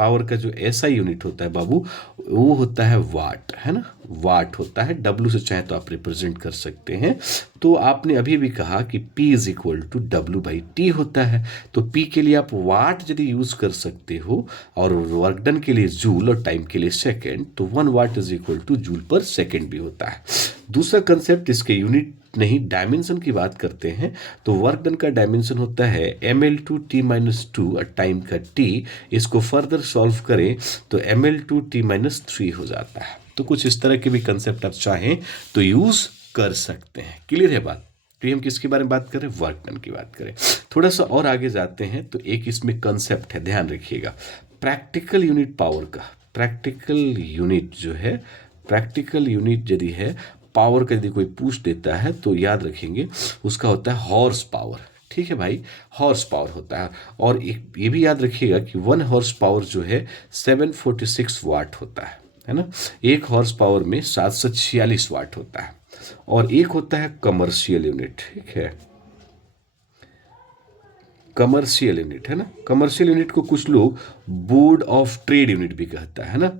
पावर का जो एसआई यूनिट होता है बाबू, वो होता है वाट, है ना, वाट होता है। डब्ल्यू से चाहे तो आप रिप्रेजेंट कर सकते हैं। तो आपने अभी भी कहा कि P is equal to W/T होता है, तो P के लिए आप वाट यदि यूज कर सकते हो और वर्क डन के लिए जूल और टाइम के लिए सेकेंड, तो 1 what is equal two joule पर सेकेंड भी होता है। दूसरा कंसेप्ट, इसके यूनिट नहीं डायमेंशन की बात करते हैं, तो वर्क डन का डायमेंशन होता है ml/t-2 और टाइम का t। इसको फर्दर सॉल्व करें तो ml/t-3 हो जाता है। तो कुछ इस तरह के भी कंसेप्ट आप चाहें तो यूज कर सकते हैं। क्लियर है बात? तो ये हम किसके बारे में बात करें? वर्क डन की बात करें। थोड़ा सा और आगे जाते हैं तो एक इसमें कंसेप्ट है, ध्यान रखिएगा, प्रैक्टिकल यूनिट पावर का। प्रैक्टिकल यूनिट जो है, प्रैक्टिकल यूनिट यदि है पावर का, यदि कोई पूछ देता है तो याद रखेंगे उसका होता है हॉर्स पावर। ठीक है भाई, हॉर्स पावर होता है। और एक ये भी याद रखिएगा कि 1 हॉर्स पावर जो है 746 वाट होता है ना। 1 हॉर्स पावर में 746 वाट होता है। और एक होता है कमर्शियल यूनिट, ठीक है, कमर्शियल यूनिट, है ना। कमर्शियल यूनिट को कुछ लोग बोर्ड ऑफ ट्रेड यूनिट भी कहता है ना,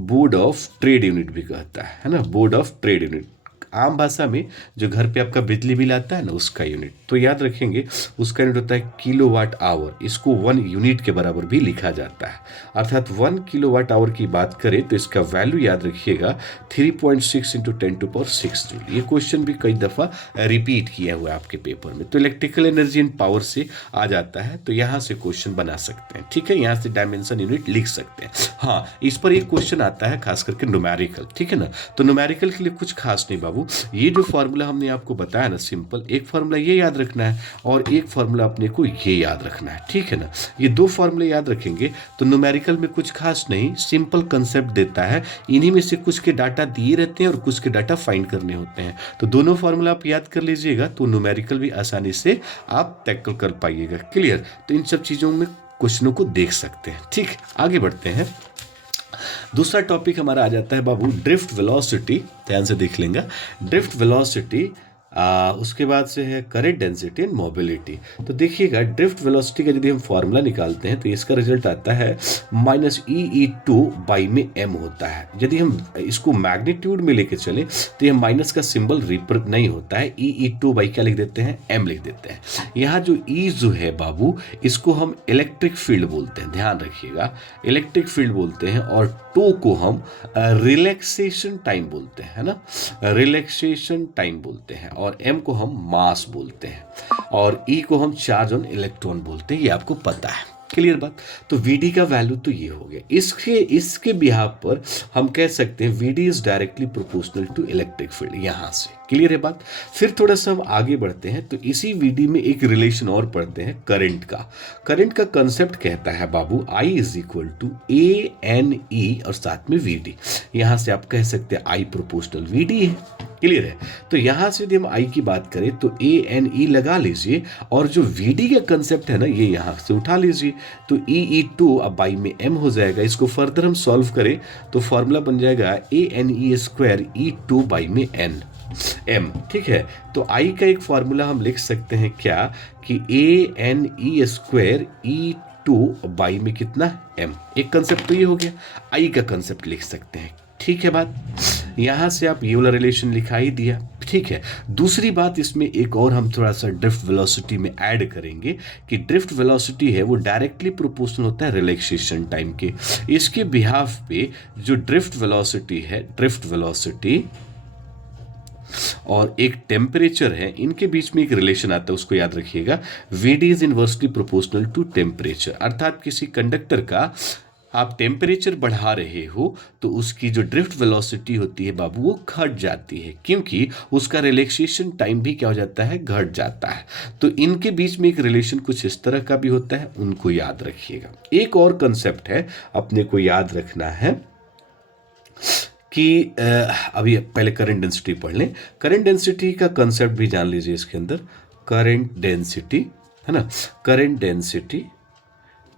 बोर्ड ऑफ ट्रेड यूनिट भी कहता है ना, बोर्ड ऑफ ट्रेड यूनिट। आम भाषा में जो घर पे आपका बिजली बिल आता है ना, उसका यूनिट। तो याद रखेंगे उसका यूनिट होता है किलोवाट आवर। इसको 1 यूनिट के बराबर भी लिखा जाता है। अर्थात 1 किलोवाट आवर की बात करें तो इसका वैल्यू याद रखिएगा 3.6 × 10⁶ जूल। ये क्वेश्चन भी कई दफ़ा रिपीट किया हुआ है आपके पेपर में। तो इलेक्ट्रिकल एनर्जी एंड पावर से आ जाता है, तो यहाँ से क्वेश्चन बना सकते हैं। ठीक है, यहाँ से डायमेंशन यूनिट लिख सकते हैं। हाँ, इस पर एक क्वेश्चन आता है खास करके न्यूमेरिकल, ठीक है ना। तो न्यूमेरिकल के लिए कुछ खास नहीं बाबू, ये जो फॉर्मूला हमने आपको बताया ना, सिंपल, एक फॉर्मूला ये याद रखना है और एक फॉर्मूला अपने को ये याद रखना है। ठीक है ना, ये 2 फॉर्मूले याद रखेंगे तो न्यूमेरिकल में कुछ खास नहीं, सिंपल कंसेप्ट देता है। इन्हीं में से कुछ के डाटा दिए रहते हैं और कुछ के डाटा फाइंड करने होते हैं। तो दोनों फॉर्मूला आप याद कर लीजिएगा तो न्यूमेरिकल भी आसानी से आप टैकल कर पाइएगा। क्लियर? तो इन सब चीज़ों में क्वेश्चनों को देख सकते हैं। ठीक, आगे बढ़ते हैं। दूसरा टॉपिक हमारा आ जाता है बाबू ड्रिफ्ट वेलोसिटी। ध्यान से देख लेंगे, ड्रिफ्ट वेलोसिटी। उसके बाद से है करंट डेंसिटी एंड मोबिलिटी। तो देखिएगा ड्रिफ्ट वेलोसिटी का यदि हम फॉर्मूला निकालते हैं तो इसका रिजल्ट आता है -EE2/m होता है। यदि हम इसको मैग्नीट्यूड में लेके चलें तो यह माइनस का सिंबल नहीं होता है, EE2 बाई क्या लिख देते हैं? m लिख देते हैं। यहाँ जो E जो है बाबू, इसको हम इलेक्ट्रिक फील्ड बोलते हैं, ध्यान रखिएगा, इलेक्ट्रिक फील्ड बोलते हैं। और टो को हम रिलैक्सेशन टाइम बोलते हैं, है ना, रिलैक्सेशन टाइम बोलते हैं। और m को हम मास बोलते हैं और E को हम चार्ज ऑन इलेक्ट्रॉन बोलते हैं। ये आपको पता है। क्लियर बात? तो Vd का वैल्यू तो ये हो गया। इसके बिहाफ पर हम कह सकते हैं Vd is directly proportional to electric field. यहां से क्लियर है बात? फिर थोड़ा सा हम आगे बढ़ते हैं तो इसी Vd में एक रिलेशन और पढ़ते हैं, करंट का। करंट का कंसेप्ट कहता है बाबू I is equal to ANE और साथ में Vd। यहां से आप कह सकते हैं I प्रोपोर्शनल Vd है। क्लियर है? तो यहां से यदि हम I की बात करें तो ANE लगा लीजिए और जो Vd का कंसेप्ट है ना, ये यहां से उठा लीजिए। तो EE2 अब बाई में m हो जाएगा। इसको फर्दर हम सॉल्व करें तो फॉर्मूला बन जाएगा ANE² E2 बाई में n m। ठीक है, तो I का एक फॉर्मूला हम लिख सकते हैं क्या कि ANE² E2 बाई में कितना? m। एक कंसेप्ट तो ये हो गया, I का कंसेप्ट लिख सकते हैं। ठीक है बात? यहां से आप ये वाला रिलेशन लिखा ही दिया। ठीक है, दूसरी बात इसमें एक और हम थोड़ा सा ड्रिफ्ट वेलोसिटी में ऐड करेंगे कि ड्रिफ्ट वेलोसिटी है वो डायरेक्टली प्रोपोर्शनल होता है रिलैक्सेशन टाइम के। इसके बिहाफ पे जो ड्रिफ्ट वेलोसिटी है, ड्रिफ्ट वेलोसिटी और एक टेम्परेचर है, इनके बीच में एक रिलेशन आता है, उसको याद रखिएगा। Vd is inversely proportional to temperature. अर्थात किसी कंडक्टर का आप टेम्परेचर बढ़ा रहे हो तो उसकी जो ड्रिफ्ट वेलोसिटी होती है बाबू वो घट जाती है, क्योंकि उसका रिलैक्सेशन टाइम भी क्या हो जाता है? घट जाता है। तो इनके बीच में एक रिलेशन कुछ इस तरह का भी होता है, उनको याद रखिएगा। एक और कंसेप्ट है अपने को याद रखना है कि अभी पहले करंट डेंसिटी पढ़ लें। करंट डेंसिटी का कंसेप्ट भी जान लीजिए इसके अंदर, करंट डेंसिटी, है ना, करंट डेंसिटी।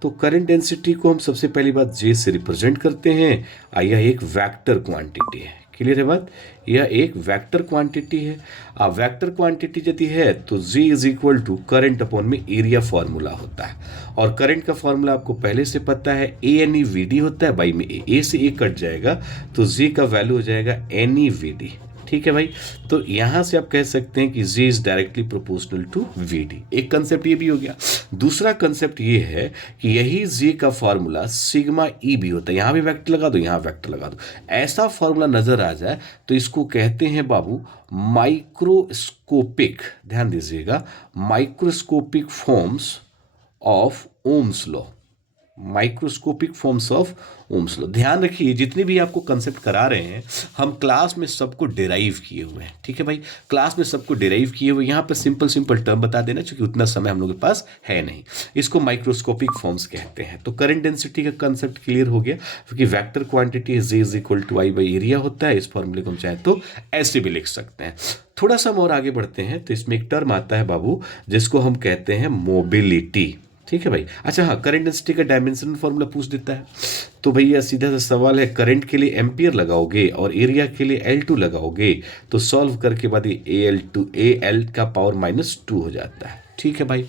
तो करंट डेंसिटी को हम सबसे पहली बात J से रिप्रेजेंट करते हैं। यह एक वेक्टर क्वांटिटी है। क्लियर है बात। यह एक वेक्टर क्वांटिटी है। अब वेक्टर क्वांटिटी यदि है तो G is equal to current upon में एरिया फॉर्मूला होता है। और करंट का फॉर्मूला आपको पहले से पता है, A N E V D होता है, बाई में ए से ए कट जाएगा तो जी का वैल्यू हो जाएगा एन ई वी डी। ठीक है भाई। तो यहां से आप कह सकते हैं कि G is directly proportional to V D. एक कंसेप्ट ये भी हो गया। दूसरा कंसेप्ट ये है कि यही जी का फॉर्मूला सिग्मा ई भी होता है। यहां भी वेक्टर लगा दो, यहां वेक्टर लगा दो, ऐसा फॉर्मूला नजर आ जाए तो इसको कहते हैं बाबू माइक्रोस्कोपिक, ध्यान दीजिएगा, microscopic forms of Ohm's law. Microscopic forms of Ohm's law. ध्यान रखिए जितने भी आपको कंसेप्ट करा रहे हैं हम क्लास में सबको डिराइव किए हुए हैं। ठीक है भाई, क्लास में सबको डिराइव किए हुए। यहाँ पर सिंपल टर्म बता देना क्योंकि उतना समय हम लोग के पास है नहीं। इसको माइक्रोस्कोपिक फॉर्म्स कहते हैं। तो करंट डेंसिटी का कंसेप्ट क्लियर हो गया क्योंकि vector quantity J is equal to I by area होता है। इस फॉर्मूले को हम चाहे तो ऐसे भी लिख सकते हैं। थोड़ा सा हम और आगे बढ़ते हैं तो इसमें एक टर्म आता है बाबू जिसको हम कहते हैं मोबिलिटी। ठीक है भाई। अच्छा हाँ, करंट डेंसिटी का डायमेंशन फॉर्मूला पूछ देता है तो भैया सीधा सा सवाल है, करंट के लिए एम्पियर लगाओगे और एरिया के लिए L2 लगाओगे तो सॉल्व करके बाद ये AL का पावर -2 हो जाता है। ठीक है भाई,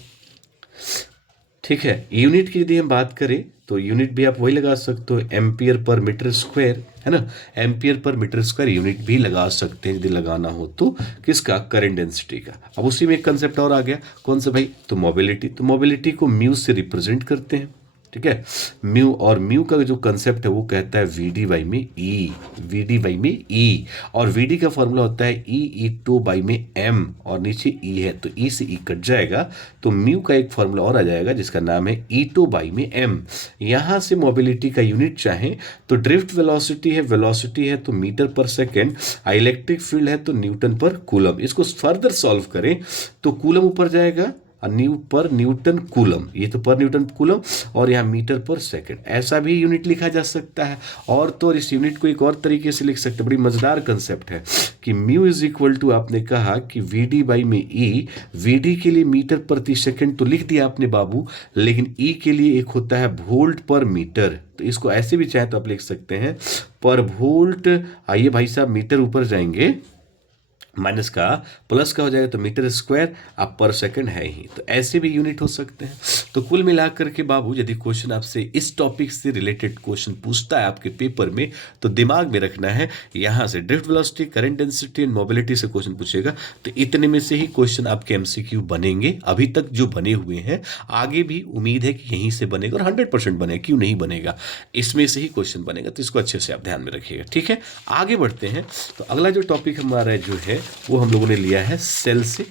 ठीक है। यूनिट की यदि हम बात करें तो यूनिट भी आप वही लगा सकते हो, एम्पियर पर मीटर स्क्वायर, है ना। Ampere per metre square unit भी लगा सकते हैं यदि लगाना हो तो, किसका, करंट डेंसिटी का। अब उसी में एक कंसेप्ट और आ गया, कौन सा भाई, तो मोबिलिटी। तो मोबिलिटी को म्यू से रिप्रेजेंट करते हैं। ठीक है, म्यू, और म्यू का जो कंसेप्ट है वो कहता है वी डी बाई में ई, वी डी बाई में ई। और वी डी का फॉर्मूला होता है ई टू बाई में एम, और नीचे ई है तो ई से ई कट जाएगा तो म्यू का एक फॉर्मूला और आ जाएगा जिसका नाम है ई टू बाई में एम। यहाँ से मोबिलिटी का यूनिट चाहे तो ड्रिफ्ट वेलोसिटी है तो मीटर पर सेकेंड, इलेक्ट्रिक फील्ड है तो न्यूटन पर कूलम। इसको फर्दर सॉल्व करें तो कूलम ऊपर जाएगा, पर न्यूटन कूलम, ये तो पर न्यूटन कूलम, और यहाँ मीटर पर सेकंड, ऐसा भी यूनिट लिखा जा सकता है। और तो इस यूनिट को एक और तरीके से लिख सकते हैं, बड़ी मजेदार कंसेप्ट है कि म्यू इज इक्वल टू, आपने कहा कि वी डी बाई में ई, वी डी के लिए मीटर प्रति सेकंड तो लिख दिया आपने बाबू, लेकिन ई के लिए एक होता है वोल्ट पर मीटर, तो इसको ऐसे भी चाहे तो आप लिख सकते हैं पर वोल्ट। आइए भाई साहब, मीटर ऊपर जाएंगे, माइनस का प्लस का हो जाएगा तो मीटर स्क्वायर, आप पर सेकंड है ही, तो ऐसे भी यूनिट हो सकते हैं। तो कुल मिलाकर के बाबू यदि क्वेश्चन आपसे इस टॉपिक से रिलेटेड क्वेश्चन पूछता है आपके पेपर में तो दिमाग में रखना है, यहाँ से drift velocity, current density and mobility से क्वेश्चन पूछेगा तो इतने में से ही क्वेश्चन आपके एमसीक्यू बनेंगे। अभी तक जो बने हुए हैं, आगे भी उम्मीद है कि यहीं से बनेगा और 100% बनेगा, क्यों नहीं बनेगा, इसमें से ही क्वेश्चन बनेगा। तो इसको अच्छे से आप ध्यान में रखिएगा। ठीक है, आगे बढ़ते हैं। तो अगला जो टॉपिक हमारा जो है वो हम लोगों ने लिया है सेल से,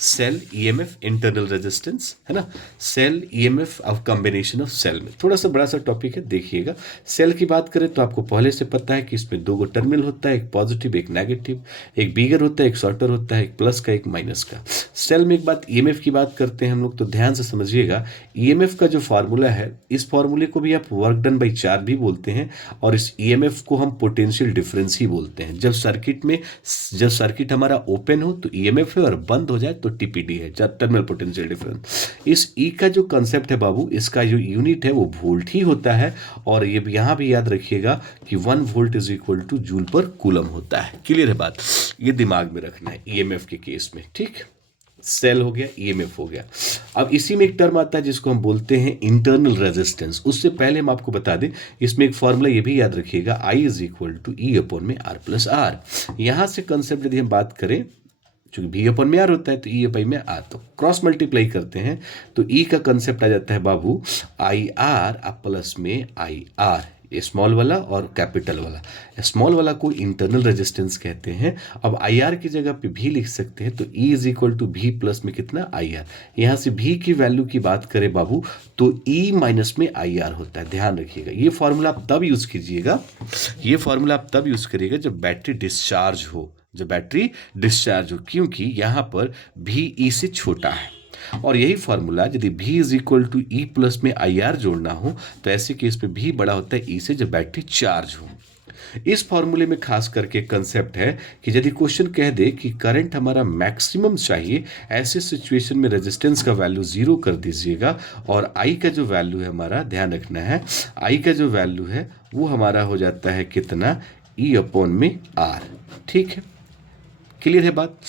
सेल ईएमएफ इंटरनल रेजिस्टेंस, है ना, cell EMF of combination of cell में। थोड़ा सा बड़ा सा टॉपिक है, देखिएगा। सेल की बात करें तो आपको पहले से पता है कि इसमें दो टर्मिनल होता है, एक पॉजिटिव एक नेगेटिव, एक बिगर होता है एक शॉर्टर होता है, एक प्लस का एक माइनस का। सेल में एक बात ईएमएफ की बात करते हैं हम लोग, तो ध्यान से समझिएगा। ईएमएफ का जो फार्मूला है, इस फार्मूले को भी आप वर्क डन बाई चार्ज भी बोलते हैं, और इस ईएमएफ को हम पोटेंशियल डिफरेंस ही बोलते हैं। जब सर्किट हमारा ओपन हो तो ईएमएफ है, और बंद हो जाए तो टीपीडी है, टर्मिनल पोटेंशियल डिफरेंस। इस ई का जो कंसेप्ट है बाबू, इसका जो यूनिट है वो वोल्ट ही होता है, और ये यहां भी याद रखिएगा कि 1 volt is equal two joule पर कूलम होता है। क्लियर है बात, ये दिमाग में रखना है ईएमएफ के केस में। ठीक, सेल हो गया, ईएमएफ हो गया। अब इसी में एक टर्म आता है जिसको हम बोलते हैं इंटरनल रेजिस्टेंस। उससे पहले हम आपको बता दें, इसमें एक फॉर्मूला ये भी याद रखिएगा, I is equal to E upon में आर प्लस आर। यहां से कंसेप्ट यदि हम बात करें, चूंकि भी अपॉन में आर होता है तो ई अपॉन में आर, तो क्रॉस मल्टीप्लाई करते हैं तो ई का कंसेप्ट आ जाता है बाबू आई आर प्लस में आई आर, स्मॉल वाला और कैपिटल वाला। स्मॉल वाला को इंटरनल रेजिस्टेंस कहते हैं। अब आई आर की जगह पे भी लिख सकते हैं, तो ई इज इक्वल टू भी प्लस में कितना, आई आर। यहाँ से भी की वैल्यू की बात करें बाबू तो ई माइनस में आई आर होता है। ध्यान रखिएगा, ये फॉर्मूला आप तब यूज कीजिएगा, ये फॉर्मूला आप तब यूज करिएगा जब बैटरी डिस्चार्ज हो, क्योंकि यहाँ पर भी ई से छोटा है। और यही फॉर्मूला यदि भी is equal to E plus में आई आर जोड़ना हो तो ऐसे केस पे भी बड़ा होता है ई से जब बैटरी चार्ज हो। इस फॉर्मूले में खास करके कंसेप्ट है कि यदि क्वेश्चन कह दे कि करंट हमारा मैक्सिमम चाहिए, ऐसे सिचुएशन में रेजिस्टेंस का वैल्यू 0 कर दीजिएगा, और आई का जो वैल्यू है हमारा, ध्यान रखना है, आई का जो वैल्यू है वो हमारा हो जाता है कितना, ई अपॉन में आर। ठीक है, क्लियर है बात?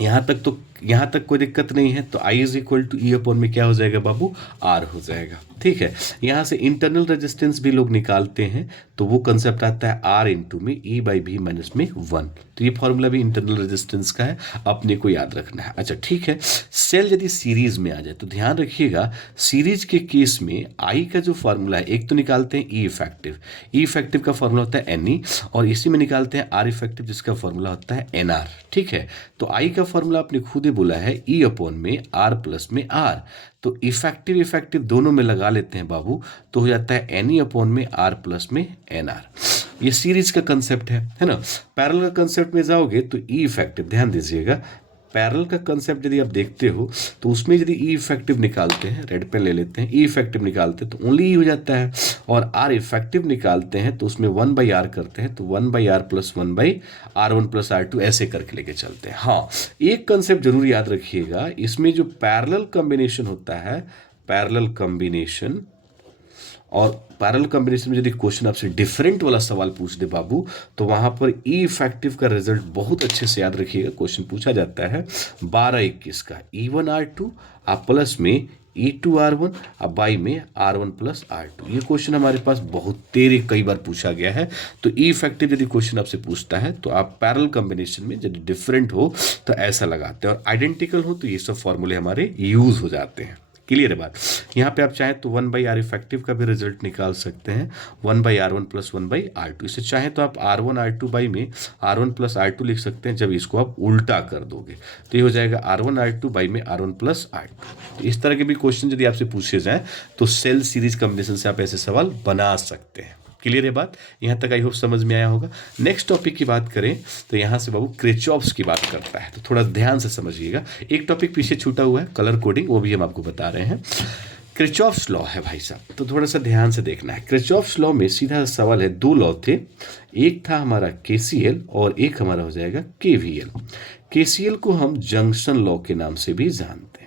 यहाँ तक कोई दिक्कत नहीं है। तो I is equal to E upon में क्या हो जाएगा बाबू? आर हो जाएगा। ठीक है, यहाँ से इंटरनल रेजिस्टेंस भी लोग निकालते हैं, तो वो कंसेप्ट आता है आर इंटू में ई बाई भी माइनस में 1। तो ये फॉर्मूला भी इंटरनल रेजिस्टेंस का है, अपने को याद रखना है। अच्छा ठीक है, सेल यदि सीरीज में आ जाए तो ध्यान रखिएगा, सीरीज के केस में आई का जो फॉर्मूला है, एक तो निकालते हैं ई इफेक्टिव, ई इफेक्टिव का फॉर्मूला होता है एन ई, और इसी में निकालते हैं आर इफेक्टिव जिसका फॉर्मूला होता है एन आर। ठीक है, तो आई का फॉर्मूला आपने खुद ही बोला है ई अपॉन में आर प्लस में आर, तो इफेक्टिव दोनों में लगा लेते हैं बाबू, तो हो जाता है एन ई अपॉन में आर प्लस में एन आर। ये सीरीज का कंसेप्ट है ना। पैरेलल का कंसेप्ट में जाओगे तो ई इफेक्टिव, ध्यान दीजिएगा, पैरेलल का कंसेप्ट यदि आप देखते हो तो उसमें यदि ई इफेक्टिव निकालते हैं, रेड पेन ले लेते हैं, ई इफेक्टिव निकालते हैं तो ओनली ई हो जाता है, और आर इफेक्टिव निकालते हैं तो उसमें 1/r करते हैं, तो 1/r plus 1/r1 plus r2 ऐसे करके लेके चलते हैं। हाँ, एक कंसेप्ट जरूर याद रखिएगा, इसमें जो पैरेलल कॉम्बिनेशन होता है, पैरेलल कॉम्बिनेशन, और पैरेलल कॉम्बिनेशन में यदि क्वेश्चन आपसे डिफरेंट वाला सवाल पूछ दे बाबू, तो वहां पर ई इफेक्टिव का रिजल्ट बहुत अच्छे से याद रखिएगा। क्वेश्चन पूछा जाता है 12-21 का, E1R2 आप प्लस में E2R1 अब बाई में R1 प्लस R2। ये क्वेश्चन हमारे पास बहुत तेरे कई बार पूछा गया है। तो ई इफेक्टिव यदि क्वेश्चन आपसे पूछता है तो आप पैरेलल कॉम्बिनेशन में यदि डिफरेंट हो तो ऐसा लगाते हैं, और आइडेंटिकल हो तो ये सब फॉर्मूले हमारे यूज हो जाते हैं। क्लियर है बात? यहाँ पे आप चाहें तो 1/r इफेक्टिव का भी रिजल्ट निकाल सकते हैं, 1/r1 प्लस 1/r2। इसे चाहें तो आप R1 R2 बाई में R1 प्लस R2 लिख सकते हैं, जब इसको आप उल्टा कर दोगे तो ये हो जाएगा R1 R2 बाई में R1 प्लस R2। तो इस तरह के भी क्वेश्चन यदि आपसे पूछे जाएँ तो सेल सीरीज कॉम्बिनेशन से आप ऐसे सवाल बना सकते हैं। क्लियर है बात? यहाँ तक आई होप समझ में आया होगा। नेक्स्ट टॉपिक की बात करें तो यहाँ से बाबू किरचॉफ्स की बात करता है, तो थोड़ा ध्यान से समझिएगा। एक टॉपिक पीछे छूटा हुआ है, कलर कोडिंग, वो भी हम आपको बता रहे हैं। किरचॉफ्स लॉ है भाई साहब, तो थोड़ा सा ध्यान से देखना है। किरचॉफ्स लॉ में सीधा सवाल है, दो लॉ थे, एक था हमारा केसीएल और एक हमारा हो जाएगा केवीएल। केसीएल को हम जंक्शन लॉ के नाम से भी जानते हैं,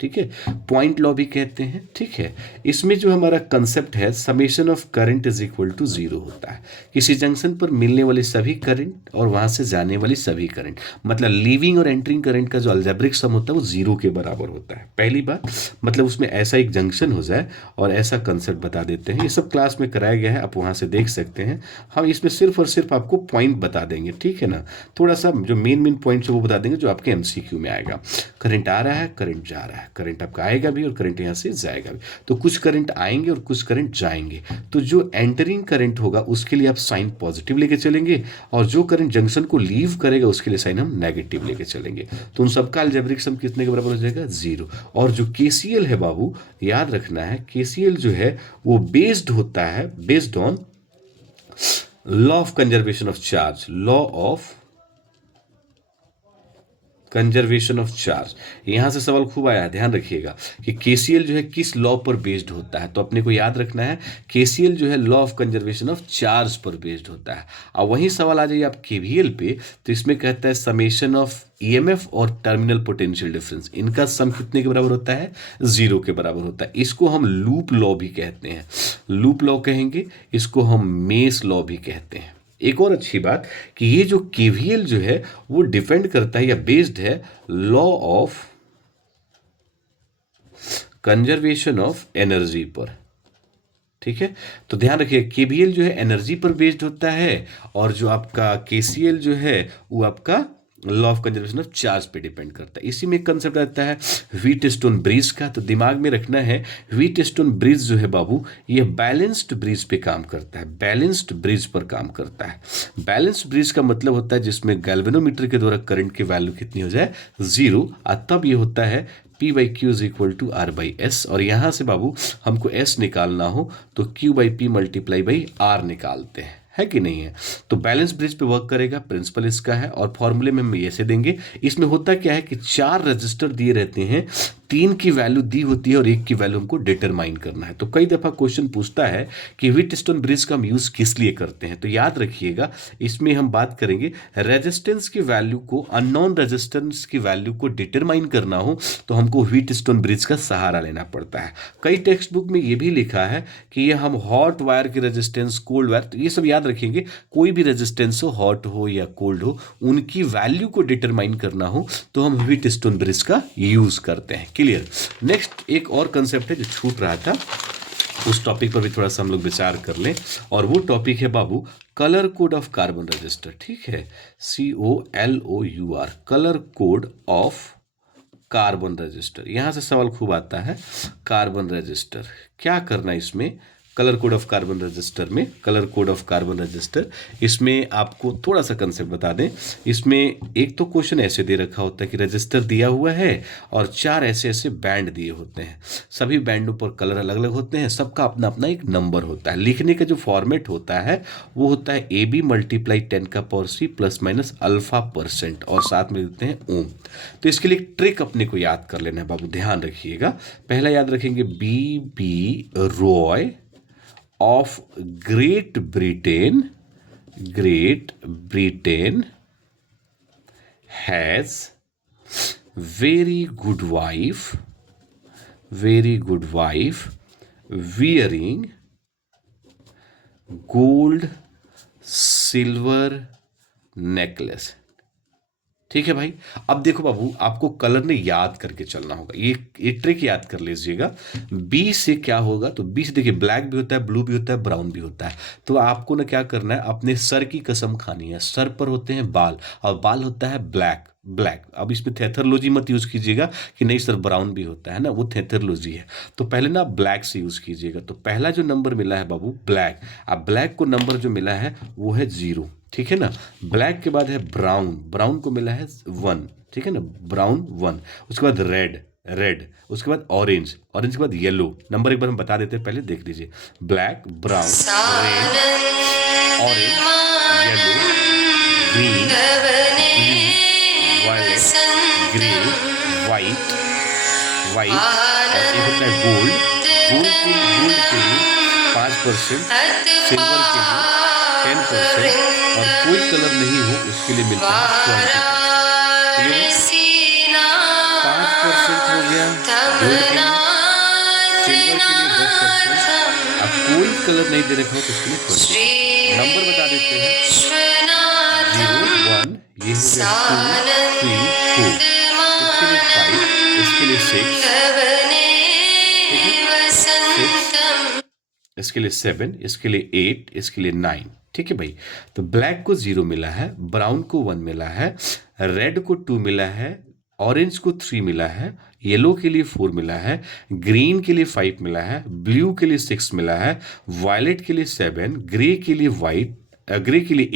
ठीक है, पॉइंट लॉ भी कहते हैं। ठीक है, इसमें जो हमारा कंसेप्ट है, summation of current is equal to 0 होता है। किसी जंक्शन पर मिलने वाले सभी करंट और वहां से जाने वाली सभी करंट, मतलब लीविंग और एंटरिंग करंट का जो अलजेब्रिक सम होता है वो 0 के बराबर होता है। पहली बात, मतलब उसमें ऐसा एक जंक्शन हो जाए और ऐसा कंसेप्ट बता देते हैं। ये सब क्लास में कराया गया है, आप वहां से देख सकते हैं। हम इसमें सिर्फ और सिर्फ आपको पॉइंट बता देंगे, ठीक है ना, थोड़ा सा जो मेन पॉइंट है वो बता देंगे जो आपके एमसीक्यू में आएगा। करंट आ रहा है, करंट जा रहा है, करंट आपका आएगा भी और करंट यहाँ से जाएगा भी, तो कुछ करंट आएंगे और कुछ करंट जाएंगे। तो जो एंटरिंग करंट होगा उसके लिए आप साइन पॉजिटिव लेके चलेंगे, और जो करंट जंक्शन को लीव करेगा उसके लिए साइन हम नेगेटिव लेके चलेंगे। तो उन सबका अलजेब्रिक सम कितने के बराबर हो जाएगा? 0। और जो केसीएल है बाबू, याद रखना है, केसीएल जो है वो बेस्ड होता है, based on law of conservation of charge, law of conservation of charge. यहां से सवाल खूब आया है, ध्यान रखिएगा कि केसीएल जो है किस लॉ पर बेस्ड होता है, तो अपने को याद रखना है केसीएल जो है law of conservation of charge पर बेस्ड होता है। और वहीं सवाल आ जाइए आप केवीएल पे, तो इसमें कहता है समेशन ऑफ ईएमएफ और टर्मिनल पोटेंशियल डिफरेंस, इनका सम कितने के बराबर होता है? 0 के बराबर होता है। इसको हम लूप लॉ भी कहते हैं, लूप लॉ कहेंगे, इसको हम मेस लॉ भी कहते हैं। एक और अच्छी बात कि ये जो केवीएल जो है वो डिपेंड करता है या बेस्ड है law of conservation of energy पर, ठीक है। तो ध्यान रखिए केवीएल जो है एनर्जी पर बेस्ड होता है, और जो आपका केसीएल जो है वो आपका law of conservation of charge पे डिपेंड करता है। इसी में एक कंसेप्ट आता है व्हीटस्टोन ब्रिज का, तो दिमाग में रखना है व्हीटस्टोन ब्रिज जो है बाबू ये बैलेंस्ड ब्रिज पे काम करता है, बैलेंस्ड ब्रिज पर काम करता है। बैलेंस्ड ब्रिज का मतलब होता है जिसमें गैल्वेनोमीटर के द्वारा करंट की वैल्यू कितनी हो जाए? 0, और तब ये होता है P/Q is equal to R/S, और यहां से बाबू हमको S निकालना हो तो Q/P मल्टीप्लाई बाई R निकालते हैं, है कि नहीं है। तो बैलेंस ब्रिज पे वर्क करेगा, प्रिंसिपल इसका है, और फॉर्मूले में हम ऐसे देंगे। इसमें होता क्या है कि 4 रजिस्टर दिए रहते हैं, 3 की वैल्यू दी होती है और 1 की वैल्यू हमको डिटरमाइन करना है। तो कई दफ़ा क्वेश्चन पूछता है कि व्हीटस्टोन ब्रिज का हम यूज़ किस लिए करते हैं। तो याद रखिएगा, इसमें हम बात करेंगे रेजिस्टेंस की वैल्यू को, अननोन रेजिस्टेंस की वैल्यू को डिटरमाइन करना हो तो हमको व्हीटस्टोन ब्रिज का सहारा लेना पड़ता है। कई टेक्स्ट बुक में ये भी लिखा है कि ये हम हॉट वायर की रेजिस्टेंस, कोल्ड वायर, तो ये सब याद रखेंगे। कोई भी रेजिस्टेंस हो, हॉट हो या कोल्ड हो, उनकी वैल्यू को डिटरमाइन करना हो तो हम व्हीटस्टोन ब्रिज का यूज करते हैं। क्लियर। नेक्स्ट एक और कंसेप्ट है जो छूट रहा था, उस टॉपिक पर भी थोड़ा सा हम लोग विचार कर लें, और वो टॉपिक है बाबू colour code of carbon register. ठीक है, COLOUR, colour code of carbon register. यहां से सवाल खूब आता है, कार्बन रजिस्टर क्या करना है इसमें। Colour code of carbon register में, colour code of carbon register, इसमें आपको थोड़ा सा कंसेप्ट बता दें। इसमें एक तो क्वेश्चन ऐसे दे रखा होता है कि रजिस्टर दिया हुआ है और 4 ऐसे ऐसे बैंड दिए होते हैं, सभी बैंडों पर कलर अलग अलग होते हैं, सबका अपना अपना एक नंबर होता है। लिखने का जो फॉर्मेट होता है वो होता है AB मल्टीप्लाई 10⁻³ प्लस माइनस α%, और साथ में देते हैं ओम। तो इसके लिए एक ट्रिक अपने को याद कर लेना है बाबू, ध्यान रखिएगा। पहला याद रखेंगे BB Roy of great Britain, Great Britain has very good wife, wearing gold silver necklace। ठीक है भाई। अब देखो बाबू, आपको कलर ने याद करके चलना होगा, ये ट्रिक याद कर लीजिएगा। बी से क्या होगा, तो बी से देखिए ब्लैक भी होता है, ब्लू भी होता है, ब्राउन भी होता है। तो आपको ना क्या करना है, अपने सर की कसम खानी है। सर पर होते हैं बाल, और बाल होता है ब्लैक। अब इसमें थेथरलॉजी मत यूज कीजिएगा कि नहीं सर ब्राउन भी होता है ना, वो थेथरलॉजी है। तो पहले ना ब्लैक से यूज कीजिएगा। तो पहला जो नंबर मिला है बाबू ब्लैक, अब ब्लैक को नंबर जो मिला है वो है 0। ठीक है ना। ब्लैक के बाद है ब्राउन, ब्राउन को मिला है 1। ठीक है ना, ब्राउन 1। उसके बाद रेड, उसके बाद ऑरेंज, ऑरेंज के बाद येलो। नंबर एक बार हम बता देते हैं, पहले देख लीजिए। Black, brown, red, orange, yellow, green, blue, violet, grey, white, और एक होता है गोल्ड। गोल्ड के लिए 5%, सिल्वर के लिए 10%, और कोई कलर नहीं हो उसके लिए मिलता है 20%। 5% हो गया गोल्ड के लिए, सिल्वर के लिए 10%, अब कोई कलर नहीं दे रखा हो तो उसके लिए 20%। नंबर बता देते हैं, 0, 1, ये हो गया 2, 3, 4, इसके लिए 5, इसके लिए 6, इसके लिए 7, इसके लिए 8, इसके लिए 9। ठीक है भाई। तो ब्लैक को 0 मिला है, ब्राउन को 1 मिला है, रेड को 2 मिला है, ऑरेंज को 3 मिला है, येलो के लिए 4 मिला है, ग्रीन के लिए 5 मिला है, ब्लू के लिए 6 मिला है, वायलेट के लिए 7, ग्रे के लिए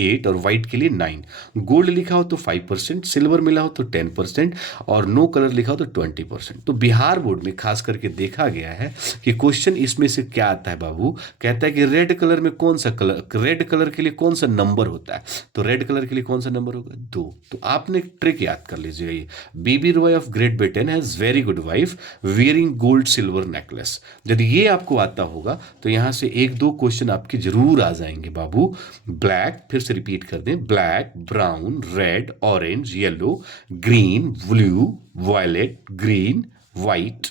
8 और व्हाइट के लिए 9। गोल्ड लिखा हो तो 5%, सिल्वर मिला हो तो 10%, और नो कलर लिखा हो तो 20%। तो बिहार बोर्ड में खास करके देखा गया है कि क्वेश्चन इसमें से क्या आता है बाबू, कहता है कि रेड कलर में कौन सा कलर, रेड कलर के लिए कौन सा नंबर होता है। तो रेड कलर के लिए कौन सा नंबर होगा, 2। तो आपने एक ट्रिक याद कर लीजिएगा, ये BB Roy of great Britain has very good wife wearing gold silver necklace. यदि ये आपको आता होगा तो यहां से 1-2 क्वेश्चन आपके जरूर आ जाएंगे बाबू। ब्लैक, फिर से रिपीट कर दें, black, brown, red, orange, yellow, green, blue, violet, green, white,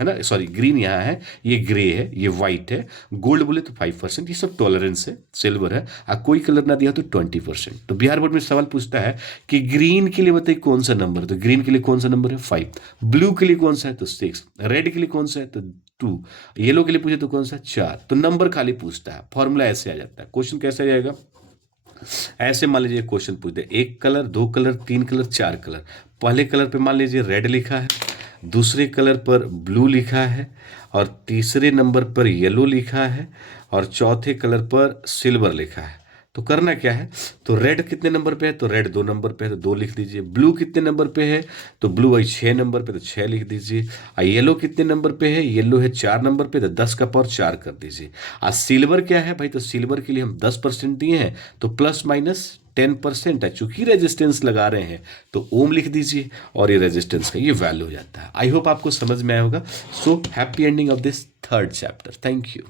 है ना, सॉरी ग्रीन यहाँ है, ये ग्रे है, ये वाइट है, गोल्ड बोले तो 5%, ये सब टॉलरेंस है, सिल्वर है, कोई कलर ना दिया तो 20%। तो बिहार बोर्ड में सवाल पूछता है कि ग्रीन के लिए बताइए कौन सा नंबर है, तो ग्रीन के लिए कौन सा नंबर है 5, ब्लू के लिए कौन सा है तो 6, रेड के लिए कौन सा है तो 2, येलो के लिए पूछे तो कौन सा 4। तो नंबर खाली पूछता है, फॉर्मूला ऐसे आ जाता है। क्वेश्चन कैसे आ जाएगा, ऐसे मान लीजिए क्वेश्चन पूछ दे, 1 कलर, 2 कलर, 3 कलर, 4 कलर। पहले कलर पे मान लीजिए रेड लिखा है, दूसरे कलर पर ब्लू लिखा है, और तीसरे नंबर पर येलो लिखा है, और चौथे कलर पर सिल्वर लिखा है। तो करना क्या है, तो रेड कितने नंबर पे है, तो रेड 2 नंबर पे है तो 2 लिख दीजिए। ब्लू कितने नंबर पे है, तो ब्लू भाई 6 नंबर पे तो 6 लिख दीजिए। और येलो कितने नंबर पे है, येलो है 4 नंबर पे तो 10 का पावर 4 कर दीजिए। और सिल्वर क्या है भाई, तो सिल्वर के लिए हम 10% दिए हैं तो प्लस माइनस 10% है, चूंकि रेजिस्टेंस लगा रहे हैं तो ओम लिख दीजिए और ये रेजिस्टेंस का ये वैल्यू हो जाता है। आई होप आपको समझ में आया होगा। So happy ending of this third chapter. Thank you.